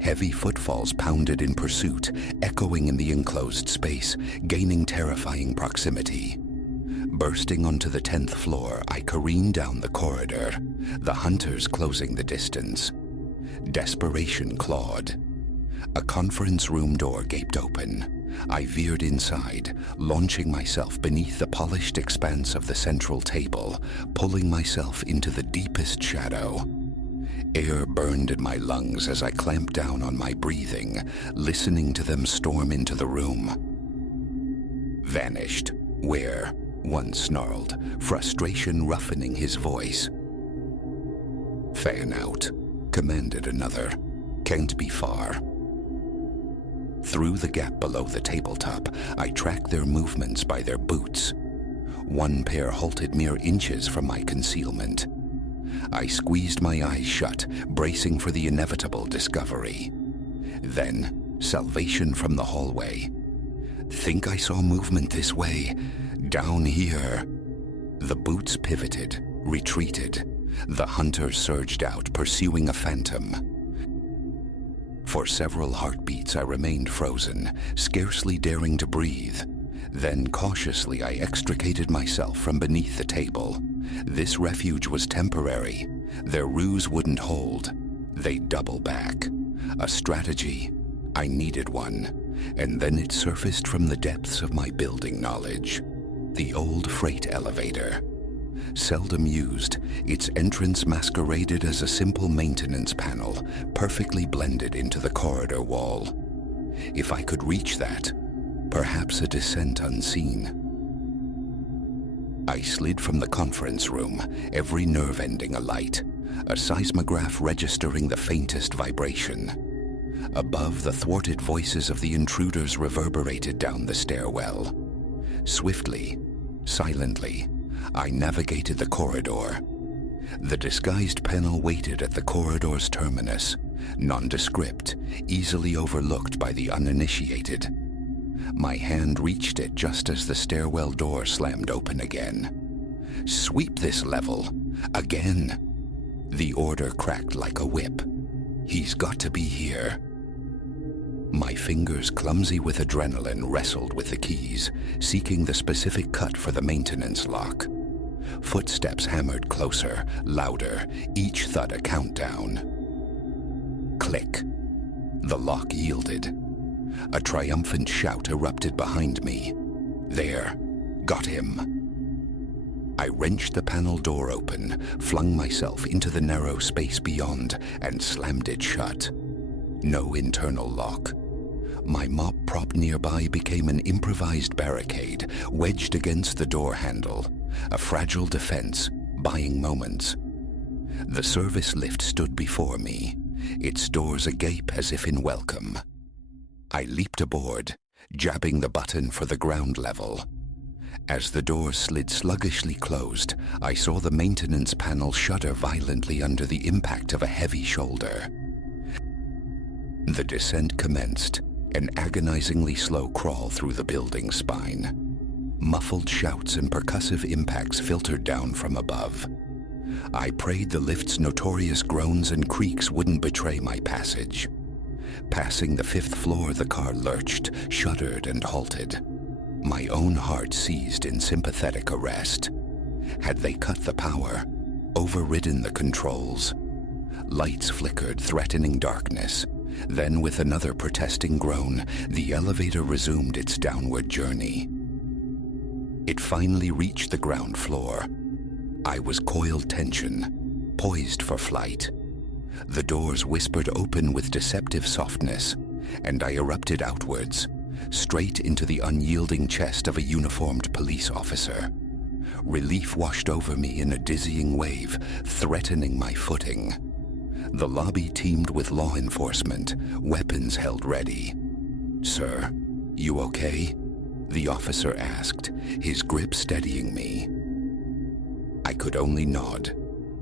Heavy footfalls pounded in pursuit, echoing in the enclosed space, gaining terrifying proximity. Bursting onto the 10th floor, I careened down the corridor, the hunters closing the distance. Desperation clawed. A conference room door gaped open. I veered inside, launching myself beneath the polished expanse of the central table, pulling myself into the deepest shadow. Air burned in my lungs as I clamped down on my breathing, listening to them storm into the room. Vanished. Where? One snarled, frustration roughening his voice. Fan out, commanded another. Can't be far. Through the gap below the tabletop, I tracked their movements by their boots. One pair halted mere inches from my concealment. I squeezed my eyes shut, bracing for the inevitable discovery. Then, salvation from the hallway. Think I saw movement this way. Down here. The boots pivoted, retreated. The hunter surged out, pursuing a phantom. For several heartbeats I remained frozen, scarcely daring to breathe. Then cautiously I extricated myself from beneath the table. This refuge was temporary. Their ruse wouldn't hold. They'd double back. A strategy. I needed one. And then it surfaced from the depths of my building knowledge. The old freight elevator. Seldom used, its entrance masqueraded as a simple maintenance panel, perfectly blended into the corridor wall. If I could reach that, perhaps a descent unseen. I slid from the conference room, every nerve ending alight, a seismograph registering the faintest vibration. Above, the thwarted voices of the intruders reverberated down the stairwell. Swiftly, silently, I navigated the corridor. The disguised panel waited at the corridor's terminus, nondescript, easily overlooked by the uninitiated. My hand reached it just as the stairwell door slammed open again. Sweep this level. Again. The order cracked like a whip. He's got to be here. My fingers, clumsy with adrenaline, wrestled with the keys, seeking the specific cut for the maintenance lock. Footsteps hammered closer, louder, each thud a countdown. Click. The lock yielded. A triumphant shout erupted behind me. There. Got him. I wrenched the panel door open, flung myself into the narrow space beyond, and slammed it shut. No internal lock. My mop prop nearby became an improvised barricade, wedged against the door handle, a fragile defense, buying moments. The service lift stood before me, its doors agape as if in welcome. I leaped aboard, jabbing the button for the ground level. As the door slid sluggishly closed, I saw the maintenance panel shudder violently under the impact of a heavy shoulder. The descent commenced, an agonizingly slow crawl through the building's spine. Muffled shouts and percussive impacts filtered down from above. I prayed the lift's notorious groans and creaks wouldn't betray my passage. Passing the 5th floor, the car lurched, shuddered, and halted. My own heart seized in sympathetic arrest. Had they cut the power, overridden the controls? Lights flickered, threatening darkness. Then, with another protesting groan, the elevator resumed its downward journey. It finally reached the ground floor. I was coiled tension, poised for flight. The doors whispered open with deceptive softness, and I erupted outwards, straight into the unyielding chest of a uniformed police officer. Relief washed over me in a dizzying wave, threatening my footing. The lobby teemed with law enforcement, weapons held ready. "Sir, you okay?" the officer asked, his grip steadying me. I could only nod,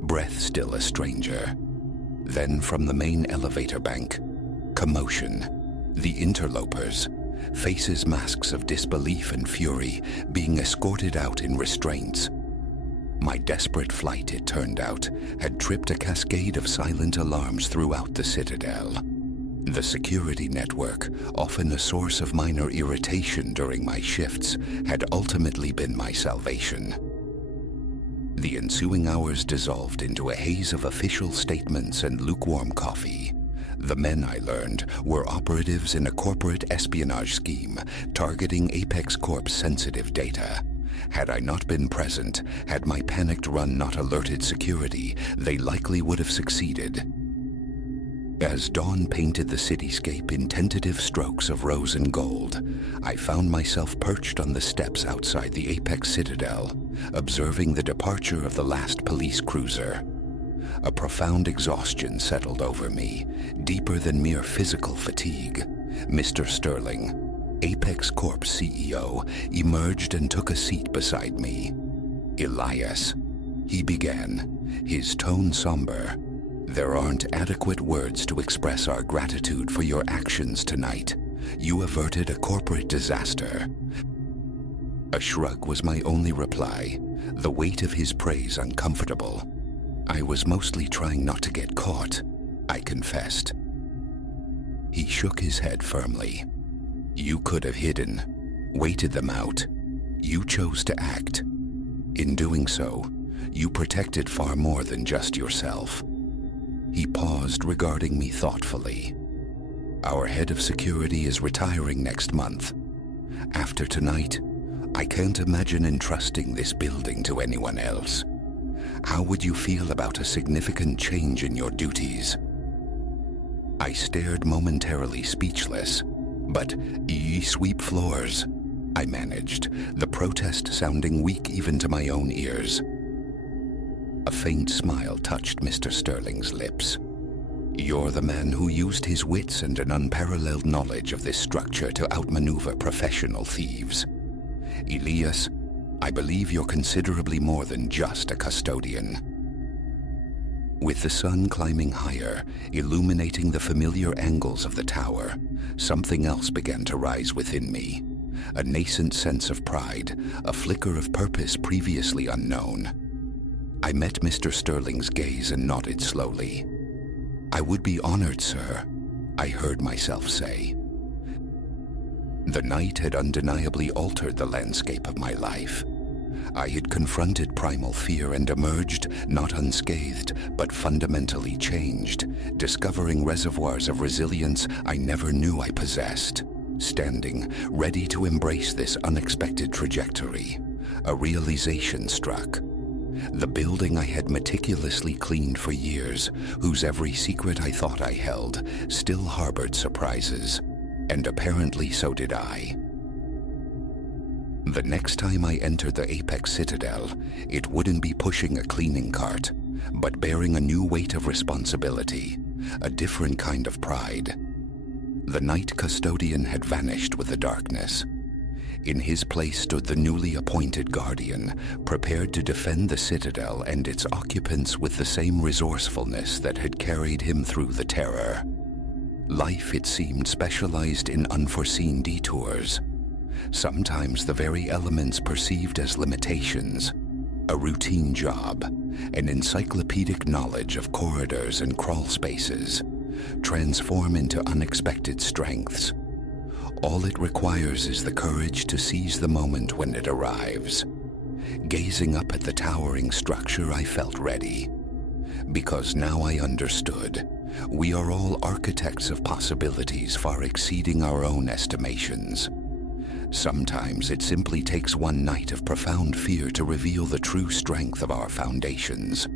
breath still a stranger. Then from the main elevator bank, commotion. The interlopers, faces masks of disbelief and fury, being escorted out in restraints. My desperate flight, it turned out, had tripped a cascade of silent alarms throughout the citadel. The security network, often a source of minor irritation during my shifts, had ultimately been my salvation. The ensuing hours dissolved into a haze of official statements and lukewarm coffee. The men, I learned, were operatives in a corporate espionage scheme targeting Apex Corp's sensitive data. Had I not been present, had my panicked run not alerted security, they likely would have succeeded. As dawn painted the cityscape in tentative strokes of rose and gold, I found myself perched on the steps outside the Apex Citadel, observing the departure of the last police cruiser. A profound exhaustion settled over me, deeper than mere physical fatigue. Mr. Sterling, Apex Corp CEO, emerged and took a seat beside me. "Elias," he began, his tone somber. "There aren't adequate words to express our gratitude for your actions tonight. You averted a corporate disaster." A shrug was my only reply, the weight of his praise uncomfortable. I was mostly trying not to get caught, I confessed. He shook his head firmly. "You could have hidden, waited them out. You chose to act. In doing so, you protected far more than just yourself." He paused, regarding me thoughtfully. "Our head of security is retiring next month. After tonight, I can't imagine entrusting this building to anyone else. How would you feel about a significant change in your duties?" I stared, momentarily speechless. "But ye sweep floors," I managed, the protest sounding weak even to my own ears. A faint smile touched Mr. Sterling's lips. "You're the man who used his wits and an unparalleled knowledge of this structure to outmaneuver professional thieves. Elias, I believe you're considerably more than just a custodian." With the sun climbing higher, illuminating the familiar angles of the tower, something else began to rise within me. A nascent sense of pride, a flicker of purpose previously unknown. I met Mr. Sterling's gaze and nodded slowly. "I would be honored, sir," I heard myself say. The night had undeniably altered the landscape of my life. I had confronted primal fear and emerged, not unscathed, but fundamentally changed, discovering reservoirs of resilience I never knew I possessed. Standing, ready to embrace this unexpected trajectory, a realization struck. The building I had meticulously cleaned for years, whose every secret I thought I held, still harbored surprises, and apparently so did I. The next time I entered the Apex Citadel, it wouldn't be pushing a cleaning cart, but bearing a new weight of responsibility, a different kind of pride. The night custodian had vanished with the darkness. In his place stood the newly appointed guardian, prepared to defend the citadel and its occupants with the same resourcefulness that had carried him through the terror. Life, it seemed, specialized in unforeseen detours. Sometimes the very elements perceived as limitations, a routine job, an encyclopedic knowledge of corridors and crawl spaces, transform into unexpected strengths. All it requires is the courage to seize the moment when it arrives. Gazing up at the towering structure, I felt ready. Because now I understood. We are all architects of possibilities far exceeding our own estimations. Sometimes it simply takes one night of profound fear to reveal the true strength of our foundations.